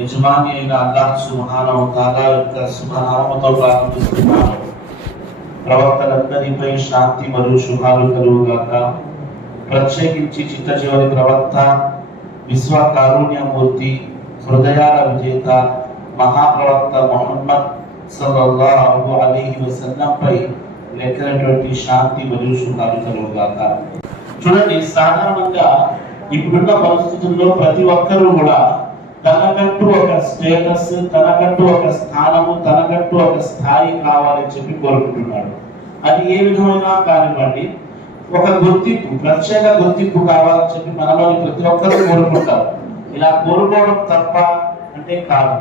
యజమాని అయిన అల్లాహ్ సుబ్హానహు వ తఆలా యొక్క శుభనామముతో ప్రారంభిస్తున్నాను. ప్రవక్తలందరిపై శాంతి మరియు శుభాలు కలుగుగాక. ప్రత్యేకించి చిట్ట చివరి ప్రవక్త, విశ్వ కారుణ్యమూర్తి, హృదయాల విజేత, మహాప్రవక్త ముహమ్మద్ సల్లల్లాహు అలైహి వసల్లం పై లెక్కనటువంటి శాంతి మరియు శుభాలు కలుగుగాక. చూడండి, సాధారణంగా ఇప్పుడున్న పరిస్థితుల్లో ప్రతి ఒక్కరూ కూడా తనకంటూ ఒక స్టేటస్, తనకంటూ ఒక స్థానము, తనకంటూ ఒక స్థాయి కావాలని చెప్పి కోరుకుంటున్నాడు. అది ఏ విధమైనా కానివ్వండి, ఒక గుర్తింపు, ప్రత్యేక గుర్తింపు కావాలని చెప్పి మనలోని ప్రతి ఒక్కరూ కోరుకుంటారు. ఇలా కోరుకోవడం తప్ప అంటే కాదు.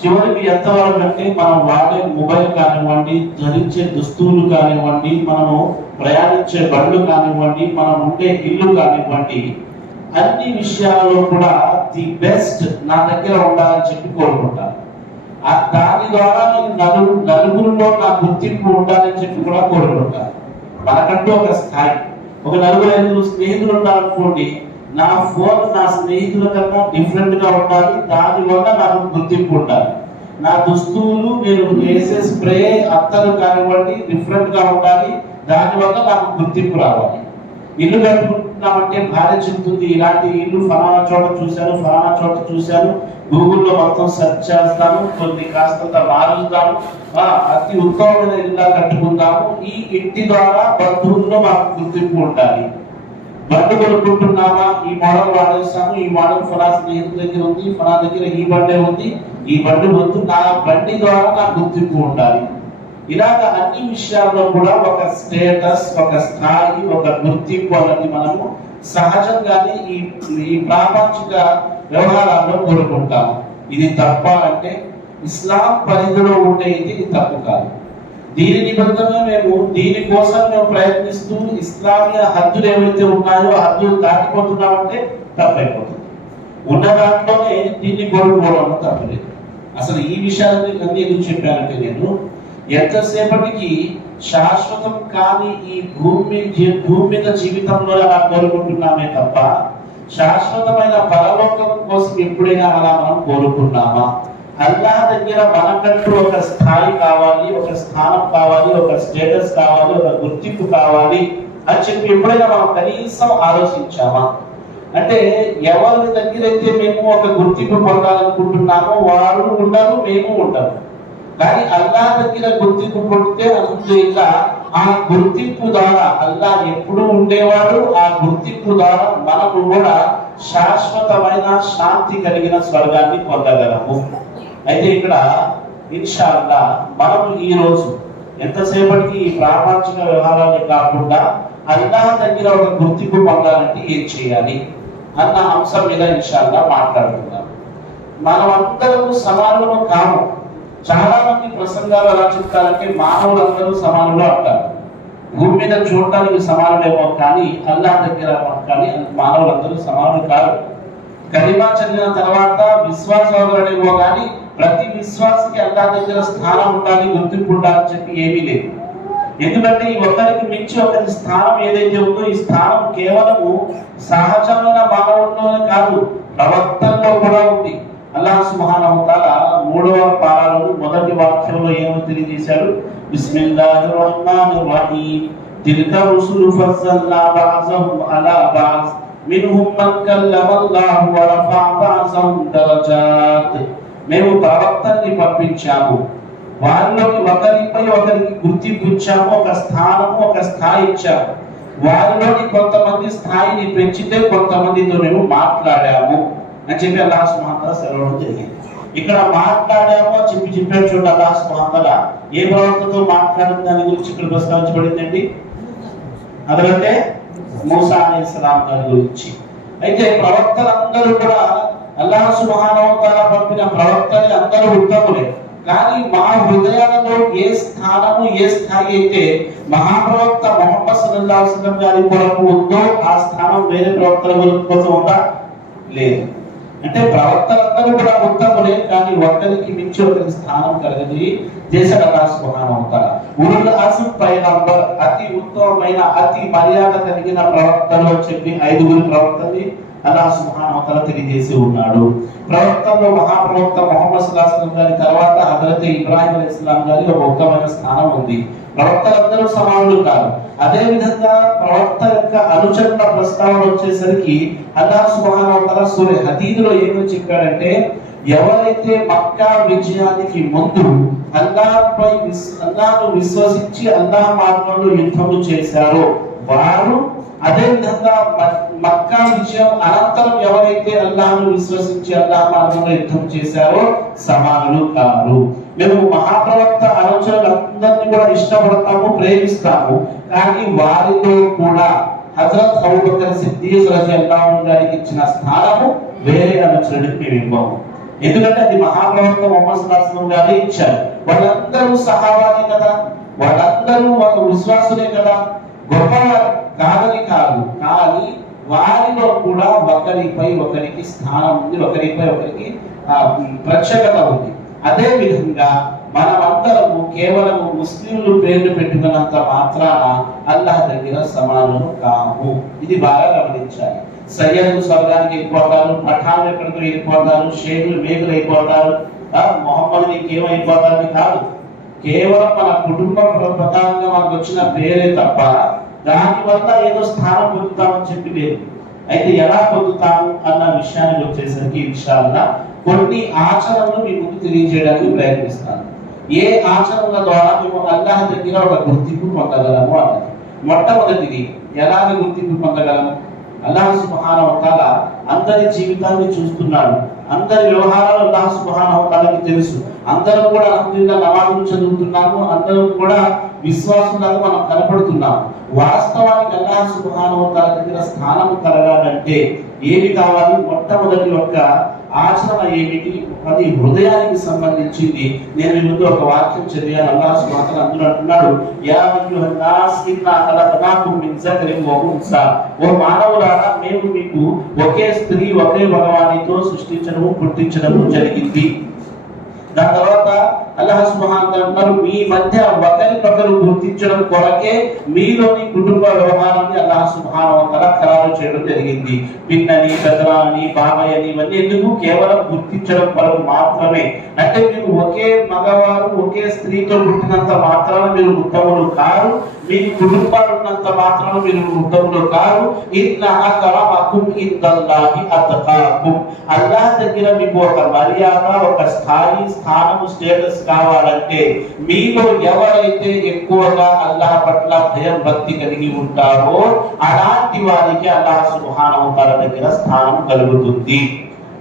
చివరికి ఎంతవరకు అంటే మనం వాడే మొబైల్ కానివ్వండి, ధరించే దుస్తువులు కానివ్వండి, మనము ప్రయాణించే బండ్లు కానివ్వండి, మనం ఉండే ఇల్లు కానివ్వండి, అన్ని విషయాల్లో కూడా ది బెస్ట్ నా దగ్గర ఉండాలని చెప్పి కోరుకుంటాను. దాని ద్వారా నేను నలుగురిలో నా గుర్తింపు ఉండాలని చెప్పి కూడా కోరుకుంటాను. మనకంటూ ఒక స్థాయి, ఒక నలుగురు ఐదుగురు స్నేహితులు ఉండాలనుకోండి, నా ఫోన్ నా స్నేహితుల కన్నా డిఫరెంట్ గా ఉండాలి, దానివల్ల నాకు గుర్తింపు ఉండాలి. నా దుస్తువులు, నేను వేసే స్ప్రే అత్తలు కానివ్వండి డిఫరెంట్ గా ఉండాలి, దానివల్ల నాకు గుర్తింపు రావాలి. ఇల్లు కట్టుకుంటున్నామంటే భార్య చెబుతుంది, ఇలాంటి ఇల్లు ఫలానా చోట చూశాను, గూగుల్లో మొత్తం సెర్చ్ చేస్తాను, కొన్ని కాస్తంత మారుస్తాను, అతి ఉత్తమమైన ఇల్లు కట్టుకుందాము. ఈ ఇంటి ద్వారా బంధువుల్లో మాకు గుర్తింపు ఉండాలి. బండి కొనుక్కుంటున్నామా, ఈ మోడల్ వాడేస్తాము, ఈ మోడల్ ఫలా స్నేహితుల దగ్గర ఉంది, ఫలా దగ్గర ఈ బండే ఉంది, ఈ బండి వద్దు, నా బండి ద్వారా నాకు గుర్తింపు ఉండాలి. ఇలాగ అన్ని విషయాల్లో కూడా ఒక స్టేటస్, ఒక స్థాయి, ఒక గుర్తింపు అనేది మనము సహజంగానే ఈ ప్రాపంచిక వ్యవహారాల్లో కోరుకుంటాము. ఇది తప్ప అంటే ఇస్లాం పరిధిలో ఉండే ఇది తప్పు కాదు. దీని నిబంధన దీనికోసం మేము ప్రయత్నిస్తూ ఇస్లామీయ హద్దులు ఏవైతే ఉన్నాయో హద్దులు దాటిపోతున్నామంటే తప్పైపోతుంది. ఉన్న దాంట్లోనే దీన్ని కోరుకోవడం తప్పలేదు. అసలు ఈ విషయాన్ని అన్ని ఎందుకు చెప్పానంటే, నేను ఎంతసేపటికి శాశ్వతం కాని ఈ భూమి మీద జీవితంలో అలా కోరుకుంటున్నామే తప్ప శాశ్వతమైన పరలోకం కోసం ఎప్పుడైనా అలా మనం కోరుకున్నామా? అల్లాహ్ దగ్గర మనకంటూ ఒక స్థాయి కావాలి, ఒక స్థానం కావాలి, ఒక స్టేటస్ కావాలి, ఒక గుర్తింపు కావాలి అని చెప్పి ఎప్పుడైనా మనం కనీసం ఆలోచించామా? అంటే ఎవరి దగ్గర అయితే మేము ఒక గుర్తింపు పొందాలనుకుంటున్నామో వారు ఉండరు, మేము ఉండరు. కానీ అల్లాహ్ దగ్గర గుర్తింపు పొందితే అల్హమ్దులిల్లా ఆ గుర్తింపు ద్వారా అల్లాహ్ ఎప్పుడు ఉండేవాడు. ఆ గుర్తింపు ద్వారా మనము కూడా శాశ్వతమైన శాంతి కలిగిన స్వర్గాన్ని పొందగలము. అయితే ఇక్కడ ఇన్షాల్లా మనం ఈ రోజు ఎంతసేపటికి ఈ ప్రాపంచిక వ్యవహారాన్ని కాకుండా అల్లాహ్ దగ్గర ఒక గుర్తింపు పొందాలంటే ఏం చేయాలి అన్న అంశం మీద ఇన్షాల్లా మాట్లాడుకుందాం. మనం అందరూ సమానులు కాము. చాలా మంది ప్రసంగాలు ఎలా చెప్తారంటే మానవులందరూ సమానులు అంటారు. భూమి మీద చూడటానికి సమానులేమో కానీ అల్లాహ్ దగ్గర కానీ మానవులందరూ సమానులు కాదు. కలిమా చదివిన తర్వాత విశ్వాసమేమో కానీ ప్రతి విశ్వాసకి అల్లాహ్ దగ్గర స్థానం ఉండాలి, గుర్తింపు ఉండాలని చెప్పి ఏమీ లేదు. ఎందుకంటే ఈ ఒకరికి మించి ఒకరి స్థానం ఏదైతే ఉందో ఈ స్థానం కేవలము సహజమైన మానవుల్లోనే కాదు, ప్రవక్తల్లో కూడా ఉంది. అల్లాహ్ సుబ్హానహు వ తఆలా 3వ పారాలో మొదటి వాక్యంలో ఏమో తెలియజేశాడు, బిస్మిల్లాహిర్ రహ్మానిర్ రహీం, తిల్క రుసులు ఫజ్జల్నా బఅజహుం అలా బఅజ్ మిన్హుం మన్ కల్లమల్లాహు వ రఫఅ బఅజహుం దరజాత్. మేము ప్రవక్తల్ని పంపించాము, వారిలోని ఒకరిపై ఒకరికి గుర్తింపు ఇచ్చాము, ఒక స్థానము, ఒక స్థాయి ఇచ్చాము. వారిలోని కొంతమంది స్థాయిని పెంచితే కొంతమందితో మేము మాట్లాడాము అని చెప్పి అల్లాహ్ సుబ్హానహు వ తఆలా సెలవు జరిగింది. ఇక్కడ మాట్లాడాము అని చెప్పాడు చూడండి. అల్లాహ్ సుబ్హానహు వ తఆలా ఏ ప్రవక్తతో మాట్లాడిన దాని గురించి ఇక్కడ ప్రస్తావించబడిందండి. అదంటే మూసా అలైహిస్సలాం గారి గురించి. అయితే ప్రవక్తలందరూ కూడా అల్లాహ్ సుబ్హానహు వ తఆలా పంపిన ప్రవక్తలు అందరూ ఉత్తములే. కానీ మా హృదయాలలో ఏ స్థానము, ఏ స్థాయి అయితే మహాప్రవక్త ముహమ్మద్ సల్లల్లాహు అలైహి వసల్లం గారి కొరకు ఉందో ఆ స్థానం వేరే ప్రవక్తల కోసం ఉందా? లేదు. అంటే ప్రవక్తలందరూ కూడా ఉత్తములే, కానీ ఒకరికి మించి ఒకరికి స్థానం కలగదు. చేశాడు అల్లాహ్ సుబ్హానహు వ తఆలా. ఉలుల్ అజ్మ్ పైగంబర్, అతి ఉత్తమమైన అతి మర్యాద కలిగిన ప్రవక్తలు అని చెప్పి 5 ప్రవక్తల్ని అల్లాహ్ సుబ్హానహు వ తఆలా తెలియజేసి ఉన్నాడు. ప్రవక్తల్లో మహాప్రవక్త ముహమ్మద్ సల్లల్లాహు అలైహి వసల్లం గారి తర్వాత హజరత్ ఇబ్రాహీం అలైహిస్సలాం గారి ఒక ఉత్తమమైన స్థానం ఉంది. ప్రవక్తలందరూ సమానులు కాదు. అదే విధంగా ప్రవక్త యొక్క అనుచరుల ప్రస్తావన వచ్చేసరికి అల్లాహ్ సుబ్హానహు వ తఆలా సూరా హదీద్లో ఏమని చెప్పాడంటే, ఎవరైతే మక్కా విజయానికి ముందు అల్లాహ్ను విశ్వసించి అల్లాహ్ మార్గంలో యుద్ధము చేశారో వారు, అదే విధంగా మక్కా విజయం అనంతరం ఎవరైతే అల్లాహ్ను విశ్వసించి అల్లాహ్ మార్గంలో యుద్ధం చేశారో సమానులు కాదు. మేము మహాప్రవక్త అనుచరులందరినీ కూడా ఇష్టపడతాము, ప్రేమిస్తాము. కానీ వారితో కూడా హజరత్ అబూబకర్ సిద్దీక్ రలియల్లాహు అన్హు గారికి ఇచ్చిన స్థానము వేరే అనుచరుడికి మేము ఇవ్వము. ఎందుకంటే అది మహాప్రవక్త ముహమ్మద్ సల్లల్లాహు అలైహి వసల్లం గారే ఇచ్చారు. వాళ్ళందరూ సహాబానే కదా, వాళ్ళందరూ విశ్వాసులే కదా, గొప్పవారు కాదని కాదు. కానీ వారిలో కూడా ఒకరిపై ఒకరికి స్థానం ఉంది, ఒకరిపై ఒకరికి ప్రత్యేకత ఉంది. అదే విధంగా మనమందరము కేవలము ముస్లింలు పేర్లు పెట్టుకున్నంత మాత్రాన అల్లాహ్ దగ్గర సమానులు కాము. ఇది బాగా గమనించాలి. సయ్యద్లు స్వర్గానికి వెళ్ళిపోతారు, పఠాన్లు ఎక్కడికి వెళ్ళిపోతారు, షేకులు మేకులు అయిపోతారు, మొహమ్మద్ ఇంకేమైపోతారని కాదు. కేవలం మన కుటుంబ ప్రధానంగా మనకు వచ్చిన పేరే తప్ప దాని వల్ల ఏదో స్థానం పొందుతామని చెప్పి లేదు. అయితే ఎలా పొందుతాము అన్న విషయానికి వచ్చేసరికి ఇన్షాల్లాహ్ కొన్ని ఆచరణలు మీ ముందు తెలియజేయడానికి ప్రయత్నిస్తాను. ఏ ఆచరణల ద్వారా మేము అల్లాహ్ దగ్గర ఒక గుర్తింపు పొందగలము అన్నది. మొట్టమొదటిది ఎలాగ గుర్తింపు పొందగలము? అల్లాహ్ సుబ్హానహు వ తఆలా అందరి జీవితాన్ని చూస్తున్నాడు. అందరి వ్యవహారాలు అల్లాహ్ సుబ్హానహు వ తఆలాకి తెలుసు. అందరం కూడా అల్హమ్దులిల్లాహ్ నమాజులు చదువుతున్నాము, అందరం కూడా విశ్వాసంలాగా మనం కనపడుతున్నాము. వాస్తవానికి అల్లాహ్ సుబ్హానహు వ తఆలా దగ్గర స్థానం కలగాలంటే ఏమి కావాలి? మొట్టమొదటి యొక్క ఆచరణ ఏమిటి? అది హృదయానికి సంబంధించింది. నేను ముందు ఒక వాక్యం చదివాను. అల్లాహ్ సుబ్హానహు వ తఆలా అందులో అంటున్నాడు, యా అయ్యుహన్ నాస్ ఇన్నా ఖలఖనాకుమ్ మిన్ జకరిన్ వ ఉన్సా. ఓ మానవులారా, మేము మీకు ఒకే స్త్రీ ఒకే భగవానితో సృష్టించడము పుట్టించడము జరిగింది. దాని తర్వాత అల్లాహ్ సుబ్హానహు వ తఆలా అంటున్నారు, మీ మధ్య ఒకరికొకరు గుర్తించడం కొరకే మీలోని కుటుంబ వ్యవహారాన్ని అల్లాహ్ సుబ్హానహు వ తఆలా ఖరారు చేయడం జరిగింది. పిన్నని, పెదనాన్ని, బాబాయని ఇవన్నీ ఎందుకు? కేవలం గుర్తించడం కొరకు మాత్రమే. అంటే మీరు ఒకే మగవారు ఒకే స్త్రీతో పుట్టినంత మాత్రాన మీరు ఉత్తములు కారు, మీ కుటుంబాలు ఉన్నంత మాత్రాన మీరు ఉత్తములు కారు. ఇన్న అక్రమకుమ్ ఇందల్లాహి అత్కాకుమ్. అల్లాహ్ దగ్గర మీకు ఒక మర్యాద, ఒక స్థాయి, స్థానము, స్టేటస్ కావాలంటే మీలో ఎవరైతే ఎక్కువగా అల్లాహ్ పట్ల భయం భక్తి కలిగి ఉంటారో అలాంటి వారికి అల్లాహ్ సుబ్హానహు వ తఆలా దగ్గర స్థానం కలుగుతుంది.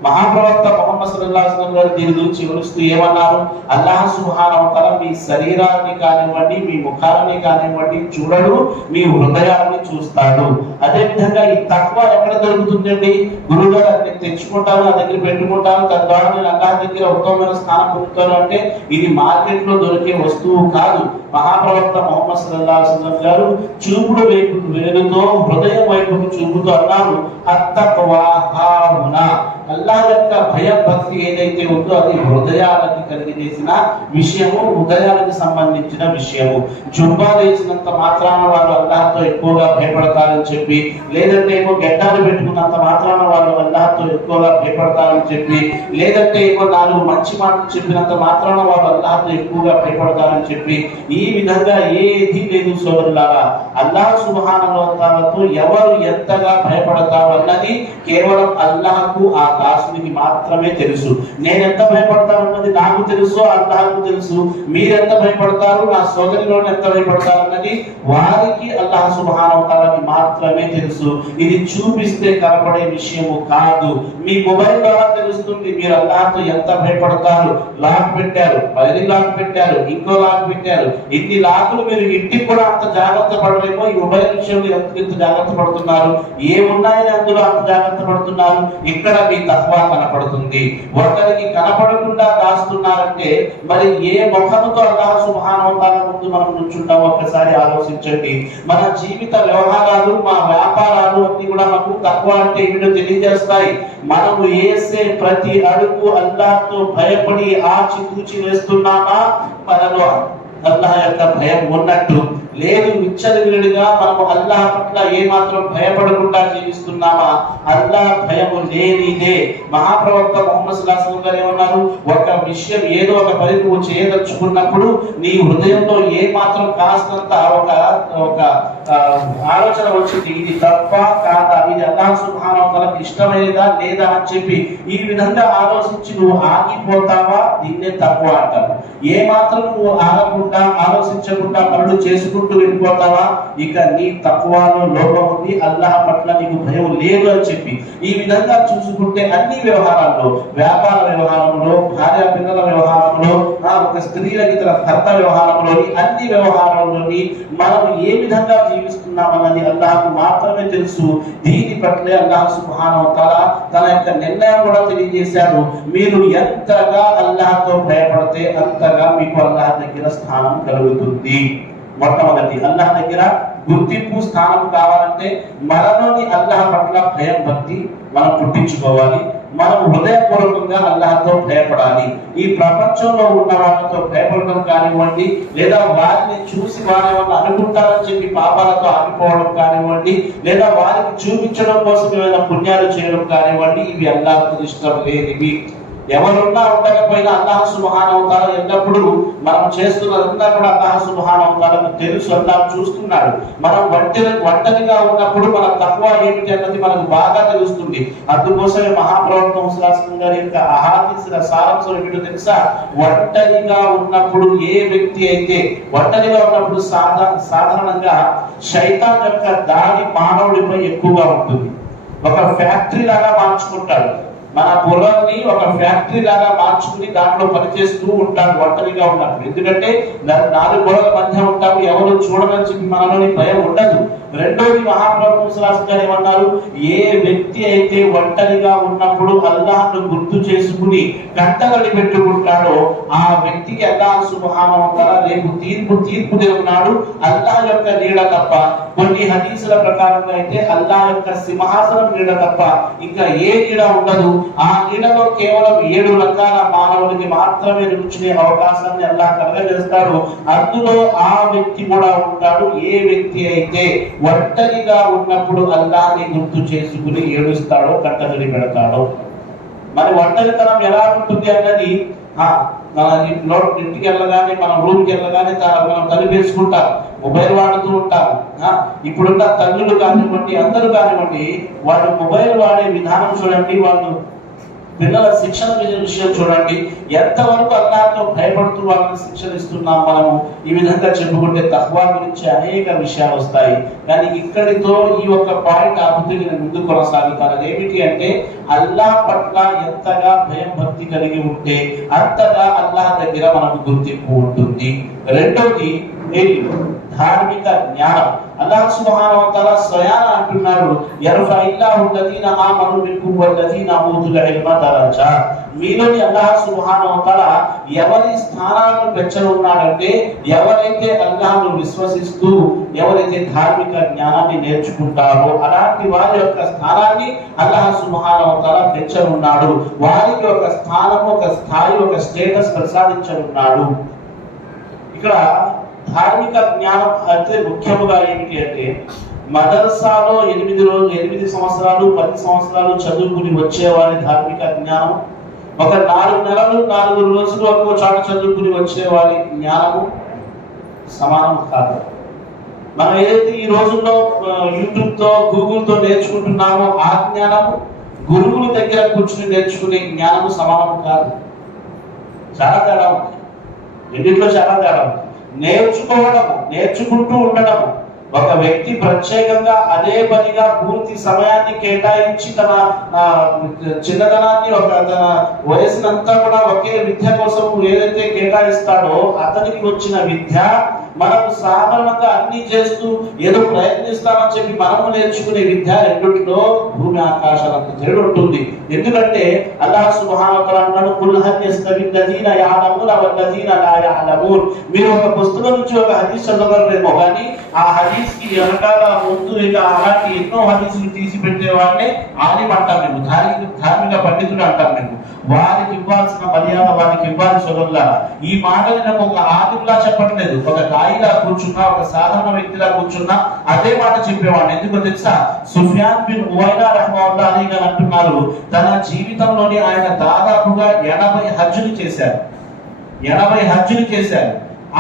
మహాప్రవక్త ముహమ్మద్ సల్లల్లాహు అలైహి వసల్లం గారు దీని గురించి వివరిస్తూ ఏమన్నారు? అల్లాహ్ సుబ్హానహు వ తఆలా మీ శరీరాన్ని కానివ్వండి, మీ ముఖాన్ని కానివ్వండి చూడడు, మీ హృదయాన్ని చూస్తాడు. అదే విధంగా ఈ తక్వా ఎక్కడ దొరుకుతుందండి? గురువుగారు అన్ని తెచ్చుకుంటాను, నా దగ్గర పెట్టుకుంటాను, తద్వారా నేను అల్లాహ్ దగ్గర ఉత్తమమైన స్థానం పొందుతాను అంటే ఇది మార్కెట్ లో దొరికే వస్తువు కాదు. మహాప్రవక్త ముహమ్మద్ సల్లల్లాహు అలైహి వసల్లం గారు చూపుడు వైపుకు వేలుతో, హృదయం వైపుకు చూపుతూ అన్నారు, అత్తక్వా హాహునా. అల్లాహ్ యొక్క భయం భక్తి ఏదైతే ఉందో అది హృదయాలకి కలిగజేసిన విషయము, హృదయాలకు సంబంధించిన విషయము. జుబ్బా వేసినంత మాత్రాన వాళ్ళు అల్లాహ్తో ఎక్కువగా భయపడతారని చెప్పి, లేదంటే ఏమో గెడ్డాలు పెట్టుకున్నంత మాత్రాన వాళ్ళు అల్లాహ్తో ఎక్కువగా భయపడతారని చెప్పి, లేదంటే ఏమో 4 మంచి మాటలు చెప్పినంత మాత్రాన వాళ్ళు అల్లాహ్తో ఎక్కువగా భయపడతారని చెప్పి, ఈ విధంగా ఏది లేదు సోదరులారా. అల్లాహ్ సుబ్హానహు వ తఆలాతో ఎవరు ఎంతగా భయపడతారు అన్నది కేవలం అల్లాహ్కు, ఆ దాసునికి మాత్రమే తెలుసు. నేను ఎంత భయపడతాను అన్నది నాకు తెలుసు, అల్లాహ్కు తెలుసు. మీరెంత భయపడతారు, నా సోదరిలో ఎంత భయపడతారు అన్నది వారికి, అల్లాహ్ సుబ్హానహు వ తఆలాకి మాత్రమే తెలుసు. ఇది చూపిస్తే కనపడే విషయము కాదు. మీ మొబైల్ ద్వారా తెలుస్తుంది మీరు అల్లాహ్తో ఎంత భయపడతారు. లాక్ పెట్టారు, వైరింగ్ లాక్ పెట్టారు, ఇంకో లాక్ పెట్టారు. ఇన్ని లాకులు మీరు ఇంటికి కూడా అంత జాగ్రత్త పడరేమో, ఈ మొబైల్ విషయంలో ఎంత జాగ్రత్త పడుతున్నారు, ఏమున్నాయని అందులో అంత జాగ్రత్త పడుతున్నారు. ఇక్కడ మీ తక్వా కనపడుతుంది. ఒకరికి కనపడకుండా దాస్తున్నారంటే మరి ఏ ముఖముతో అల్లాహ్ సుబ్హానహు వ తఆలా ముందు మనం నుంచుంటామో ఒక్కసారి ఆలోచించండి. మన జీవిత వ్యవహారాలు, మా వ్యాపారాలు అన్ని కూడా మనకు తక్వా అంటే ఏమిటో తెలియజేస్తాయి. మనము వేసే ప్రతి అడుగు అల్లాహ్తో భయపడి ఆచితూచి వేస్తున్నామా, మనలో అల్లాహ్ యొక్క భయం ఉన్నట్టు. లేదు విచ్చలవిడిగా మనము అల్లాహ్ పట్ల ఏమాత్రం భయపడకుండా జీవిస్తున్నామా? అల్లాహ్ భయము లేనిదే. మహాప్రవక్త ముహమ్మద్ సల్లల్లాహు అలైహి వసల్లం గారు ఏమన్నారు? ఒక విషయం ఏదో ఒక పని నువ్వు చేయదలుచుకున్నప్పుడు నీ హృదయంలో ఏమాత్రం కాస్తంత ఒక ఆలోచన వచ్చింది, ఇది తప్ప కాదా, ఇది అల్లాహ్ సుబ్హానహు వ తఆలాకి ఇష్టమైనదా లేదా అని చెప్పి ఈ విధంగా ఆలోచించి నువ్వు ఆగిపోతావా, దీన్నే తక్కువ అంటారు. ఏమాత్రం నువ్వు ఆగకుండా ఆలోచించకుండా పనులు చేసుకుంటూ వెళ్ళిపోతావా, ఇక నీ తక్కువలో లోపం ఉంది, అల్లాహ్ పట్ల నీకు భయం లేదు అని చెప్పి. ఈ విధంగా చూసుకుంటే అన్ని వ్యవహారాల్లో, వ్యాపార వ్యవహారంలో, భార్య పిల్లల వ్యవహారంలో, ఒక స్త్రీలకి తన భర్త వ్యవహారంలో, అన్ని వ్యవహారంలోని మనం ఏ విధంగా జీవిస్తున్నామన్నది అల్లాహ్కు మాత్రమే తెలుసు. దీని పట్లే అల్లాహ్ సుబ్హానహు వ తఆలా తన యొక్క నిర్ణయం కూడా తెలియజేశాడు. మీరు ఎంతగా అల్లాహ్తో భయపడితే అంతగా మీకు అల్లాహ్ దగ్గర స్థానం కలుగుతుంది. మొట్టమొదటి అల్లాహ్ దగ్గర గుర్తింపు స్థానం కావాలంటే మనలోని అల్లాహ్ పట్ల భయం భక్తి మనం పుట్టించుకోవాలి. మనం హృదయపూర్వకంగా అల్లాహ్తో భయపడాలి. ఈ ప్రపంచంలో ఉన్న వాళ్ళతో భయపడడం కానివ్వండి, లేదా వారిని చూసి వారేమన్నా అనుకుంటారని చెప్పి పాపాలతో ఆగిపోవడం కానివ్వండి, లేదా వారికి చూపించడం కోసం ఏమైనా పుణ్యాలు చేయడం కానివ్వండి, ఇవి అల్లాహ్కు ఇష్టం లేనివి. ఎవరున్నా ఉండకపోయినా అల్లాహ్ సుబ్హానహు వ తఆలా ఎల్లప్పుడూ మనం చేస్తున్నదంతా కూడా అల్లాహ్ సుబ్హానహు వ తఆలాకు తెలుసు, అల్లాహ్ చూస్తున్నాడు. మనం ఒంటరిగా ఉన్నప్పుడు మన తక్కువ ఏమిటి అన్నది మనకు బాగా తెలుస్తుంది. అందుకోసమే మహాప్రవక్త ముహమ్మద్ సల్లల్లాహు అలైహి వసల్లం గారి యొక్క అహాదీసుల సారాంశం ఏమిటో తెలుసా? ఒంటరిగా ఉన్నప్పుడు ఏ వ్యక్తి అయితే ఒంటరిగా ఉన్నప్పుడు సాధారణంగా శైతాన్ యొక్క దాడి మానవుడిపై ఎక్కువగా ఉంటుంది. ఒక ఫ్యాక్టరీ లాగా మార్చుకుంటాడు. మన పొలాన్ని ఒక ఫ్యాక్టరీ లాగా మార్చుకుని దాంట్లో పనిచేస్తూ ఉంటాడు ఒంటరిగా ఉన్నప్పుడు. ఎందుకంటే నాలుగు గోడల మధ్య ఉంటాము, ఎవరు చూడమని చెప్పి మనలోని భయం ఉండదు. రెండోది మహాప్రభు సల్లల్లాహు అలైహి ఏమన్నారు? ఏ వ్యక్తి అయితే ఒంటరిగా ఉన్నప్పుడు అల్లాహ్ను గుర్తు చేసుకుని కట్టగలి పెట్టుకుంటాడో ఆ వ్యక్తికి అల్లాహ్ సుబ్హానహు వ తఆలా రేపు తీర్పు దేవున్నాడు అల్లాహ్ యొక్క నీడ తప్ప, కొన్ని హదీసుల ప్రకారంగా అయితే అల్లాహ్ యొక్క సింహాసనం నీడ తప్ప ఇంకా ఏ నీడ ఉండదు. ఆ నీడలో కేవలం 7 రకాల మానవులకి మాత్రమే నిలుచునే అవకాశాన్ని అల్లాహ్ కలగజేస్తాడు. అందులో ఆ వ్యక్తి కూడా ఉంటాడు. ఏ వ్యక్తి అయితే ఒంటరిగా ఉన్నప్పుడు అల్లాహ్ని గుర్తు చేసుకుని ఏడుస్తాడో, కట్టగలి పెడతాడో. మరి ఒంటరితనం ఎలా ఉంటుంది అన్నది మన ఇంటికి వెళ్ళగానే, మన రూమ్కి వెళ్ళగానే మనం తలుపేసుకుంటాం, మొబైల్ వాడుతూ ఉంటాం. ఇప్పుడున్న తల్లులు కానివ్వండి, అందరూ కానివ్వండి, వాళ్ళు మొబైల్ వాడే విధానం చూడండి, వాళ్ళు పిల్లల శిక్షణ విషయం చూడండి, ఎంతవరకు అల్లాహ్తో భయపడుతూ వాళ్ళని శిక్షణ ఇస్తున్నాం మనము. ఈ విధంగా చెప్పుకుంటే తఖ్వా గురించి అనేక విషయాలు వస్తాయి. కానీ ఇక్కడితో ఈ ఒక్క పాయింట్ ఆపుతూ నేను ముందు కొనసాగుతాను. ఏమిటి అంటే అల్లాహ్ పట్ల ఎంతగా భయం భక్తి కలిగి ఉంటే అంతగా అల్లాహ్ దగ్గర మనకు గుర్తింపు ఉంటుంది. రెండోది ధార్మిక జ్ఞానం. అల్లాహ్ సుబ్హానహు వ తఆలా స్వయాన అంటున్నాడు, యర్ఫఇల్లాహు అల్లదీన ఆమను మిన్కుమ్ వల్లదీన ఊతుల్ ఇల్మ దరజా. మీలోని అల్లాహ్ సుబ్హానహు వ తఆలా ఎవరి స్థానాలను పెంచనున్నాడంటే ఎవరైతే అల్లాహ్ను విశ్వసిస్తూ ఎవరైతే ధార్మిక జ్ఞానాన్ని నేర్చుకుంటారో అలాంటి వారి యొక్క స్థానాన్ని అల్లాహ్ సుబ్హానహు వ తఆలా పెంచనున్నాడు. వారికి ఒక స్థానం, ఒక స్థాయి, ఒక స్టేటస్ ప్రసాదించనున్నాడు. ఇక్కడ ధార్మిక జ్ఞానం అయితే ముఖ్యముగా ఏమిటి అంటే మదర్సాలో 8 సంవత్సరాలు 10 సంవత్సరాలు చదువుకుని వచ్చేవారి ధార్మిక జ్ఞానం, ఒక 4 నెలలు 4 రోజులు ఒక చోట చదువుకుని వచ్చేవారి జ్ఞానము సమానం కాదు. మనం ఏదైతే ఈ రోజుల్లో యూట్యూబ్తో గూగుల్తో నేర్చుకుంటున్నామో ఆ జ్ఞానము గురువుల దగ్గర కూర్చుని నేర్చుకునే జ్ఞానము సమానం కాదు. చాలా తేడా ఉంది. రెండిట్లో చాలా తేడా ఉంది. నేర్చుకోవడము, నేర్చుకుంటూ ఉండడము. ఒక వ్యక్తి ప్రత్యేకంగా అదే పనిగా పూర్తి సమయాన్ని కేటాయించి తన చిన్నతనాన్ని, తన వయసునంతా కూడా ఒకే విద్య కోసం ఏదైతే కేటాయిస్తాడో అతనికి వచ్చిన విద్య మనం సాధారణంగా అన్ని చేస్తూ ఏదో ప్రయత్నిస్తామని చెప్పి మనము నేర్చుకునే విద్య రెండిట్లో భూమి ఆకాశాలకు తేడా ఉంటుంది. ఎందుకంటే అల్లాహ్ సుబ్హానహు వ తఆలా అన్నాడు, కుల్ హల్ యస్తవిల్లదీన యఅలమూన వల్లదీన లా యఅలమూన్. మీరు ఒక పుస్తకం నుంచి ఒక హదీస్ చదవగలరేమో కానీ ఆ హదీస్ కి వెనకాల ముందు ఇలా అలాంటి ఎన్నో హదీసులు తీసి పెట్టే చెప్పేవాడిని ఆలిం అంటాం మేము, ధార్మిక పండితుడు అంటాం మేము. వారికి ఇవ్వాల్సిన మర్యాద వారికి ఇవ్వాలి సోదరులారా. ఈ మాటని నాకు ఒక ఆదిలా చెప్పట్లేదు, ఒక దాయిలా కూర్చున్నా, ఒక సాధారణ వ్యక్తిలా కూర్చున్నా అదే మాట చెప్పేవాడిని. ఎందుకో తెలుసా, సుఫియాన్ బిన్ ఉవైనా రహ్మతుల్లాహి అలైహి గారు అంటున్నారు, తన జీవితంలోని ఆయన దాదాపుగా 80 హజ్జులు చేశారు. 80 హజ్జులు చేశారు.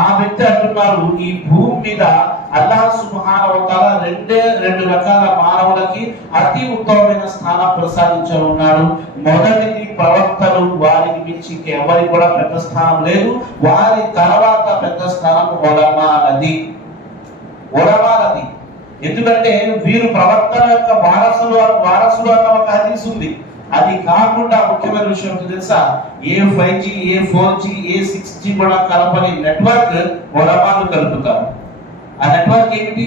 ఆ వ్యక్తి అంటున్నారు, ఈ భూమి మీద అల్లాహ్ సుబ్హానహు వ తఆలా రెండు రకాల మానవులకి అతి ఉత్తమమైన స్థానం ప్రసాదించనున్నాడు. మొదటిది ప్రవక్తలు, వారికి మించి ఎవరికి కూడా పెద్ద స్థానం లేదు. వారి తర్వాత పెద్ద స్థానం ఉలమాలది. ఎందుకంటే వీరు ప్రవక్తల యొక్క వారసులు అన్న ఒక హదీస్ ఉంది. అది కాకుండా ముఖ్యమైన విషయం తెలుసా, ఏ 5G, ఏ 4G, ఏ 6G కూడా కలపని నెట్వర్క్ ఉలమాలు కలుపుతారు. ఆ నెట్వర్క్ ఏమిటి?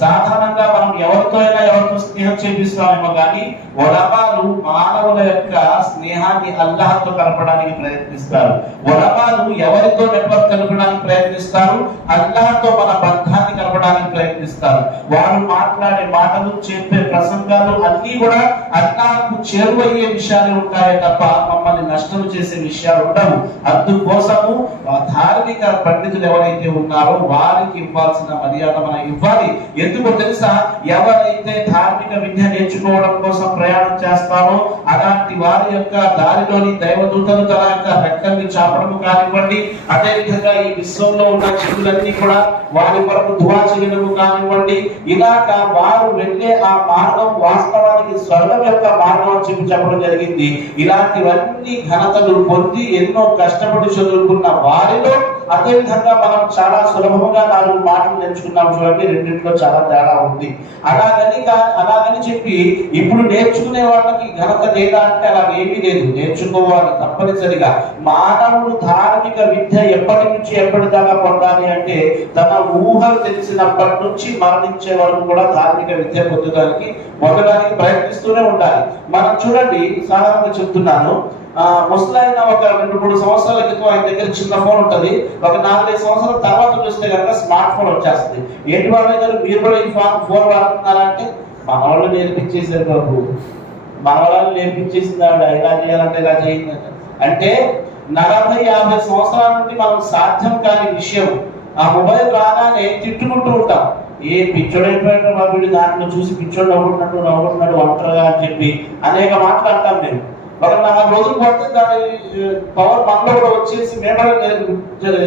సాధారణంగా మనం ఎవరితో స్నేహం చేపిస్తామేమో కానీ ఉలమాలు మానవుల యొక్క స్నేహాన్ని అల్లాహ్తో కలపడానికి ప్రయత్నిస్తారు. ఉలమాలు ఎవరితో నెట్వర్క్ కలపడానికి ప్రయత్నిస్తారు? అల్లాహ్తో మన బంధాన్ని కలపడానికి ప్రయత్నిస్తారు. వారు మాట్లాడే మాటలు, చెప్పే ప్రసంగాలు అన్ని కూడా అల్లాహ్కు చేరువయ్యే విషయాలు ఉంటాయి తప్ప మమ్మల్ని నష్టం చేసే విషయాలు ఉండవు. అందుకోసము ధార్మిక పండితులు ఎవరైతే ఉన్నారో వారికి ఇవ్వాల్సిన మర్యాద మనం ఇవ్వాలి. ఎందుకో తెలుసా, ఎవరైతే ధార్మిక విద్య నేర్చుకోవడం కోసం ప్రయాణం చేస్తారో అలాంటి వారి యొక్క దారిలోని దైవదూతలు తన యొక్క రెక్కల్ని చాపడం కానివ్వండి, అదే విధంగా ఈ విశ్వంలో ఉన్న జీవులన్నీ కూడా వారి కొరకు దువా చేయడం కానివ్వండి, ఇలాగా వారు వెళ్ళే ఆ మార్గం వాస్తవానికి స్వర్గం యొక్క మార్గం అని చెప్పడం జరిగింది. ఇలాంటివన్నీ ఘనతలు పొంది ఎన్నో కష్టపడి చదువుకున్న వారిలో అదే విధంగా మనం చాలా సులభంగా 4 మాటలు నేర్చుకున్నాం చూడండి, రెండింటిలో చాలా తేడా ఉంది. అలాగని చెప్పి ఇప్పుడు నేర్చుకునే వాళ్ళకి ఘనత లేదా అంటే అలా ఏమీ లేదు. నేర్చుకోవాలి తప్పనిసరిగా. మానవుడు ధార్మిక విద్య ఎప్పటి నుంచి ఎప్పటిదాకా పొందాలి అంటే తన ఊహలు తెలిసినప్పటి నుంచి మరణించే వరకు కూడా ధార్మిక విద్య పొందడానికి ప్రయత్నిస్తూనే ఉండాలి. మనం చూడండి, సాధారణంగా చెప్తున్నాను, ముసలాయన ఒక 2-3 సంవత్సరాల క్రితం ఆయన దగ్గర చిన్న ఫోన్ ఉంటుంది. ఒక 4-5 సంవత్సరాల తర్వాత చూస్తే కనుక స్మార్ట్ ఫోన్ వచ్చేస్తుంది. ఏంటి వాళ్ళ గారు మీరు కూడా ఈ ఫోన్ వాడుతున్నారంటే మన వాళ్ళు నేర్పించేసారు బాబు, మన వాళ్ళు నేర్పించేసింది ఆవిడ, ఇలా చేయాలంటే ఇలా చేయండి అంటే 40-50 సంవత్సరాల నుండి మనం సాధ్యం కాని విషయం ఆ మొబైల్ రాగానే తిట్టుకుంటూ ఉంటాం. ఏ పిచ్చోడైపోయాడు మా వీడు, దాంట్లో చూసి పిచ్చోడు నవ్వుకుంటున్నాడు ఒంటరిగా అని చెప్పి అనేక మాటలు అంటాం. మేము ఒక 4 రోజులు పడితే దాని పవర్ మనలో కూడా వచ్చేసి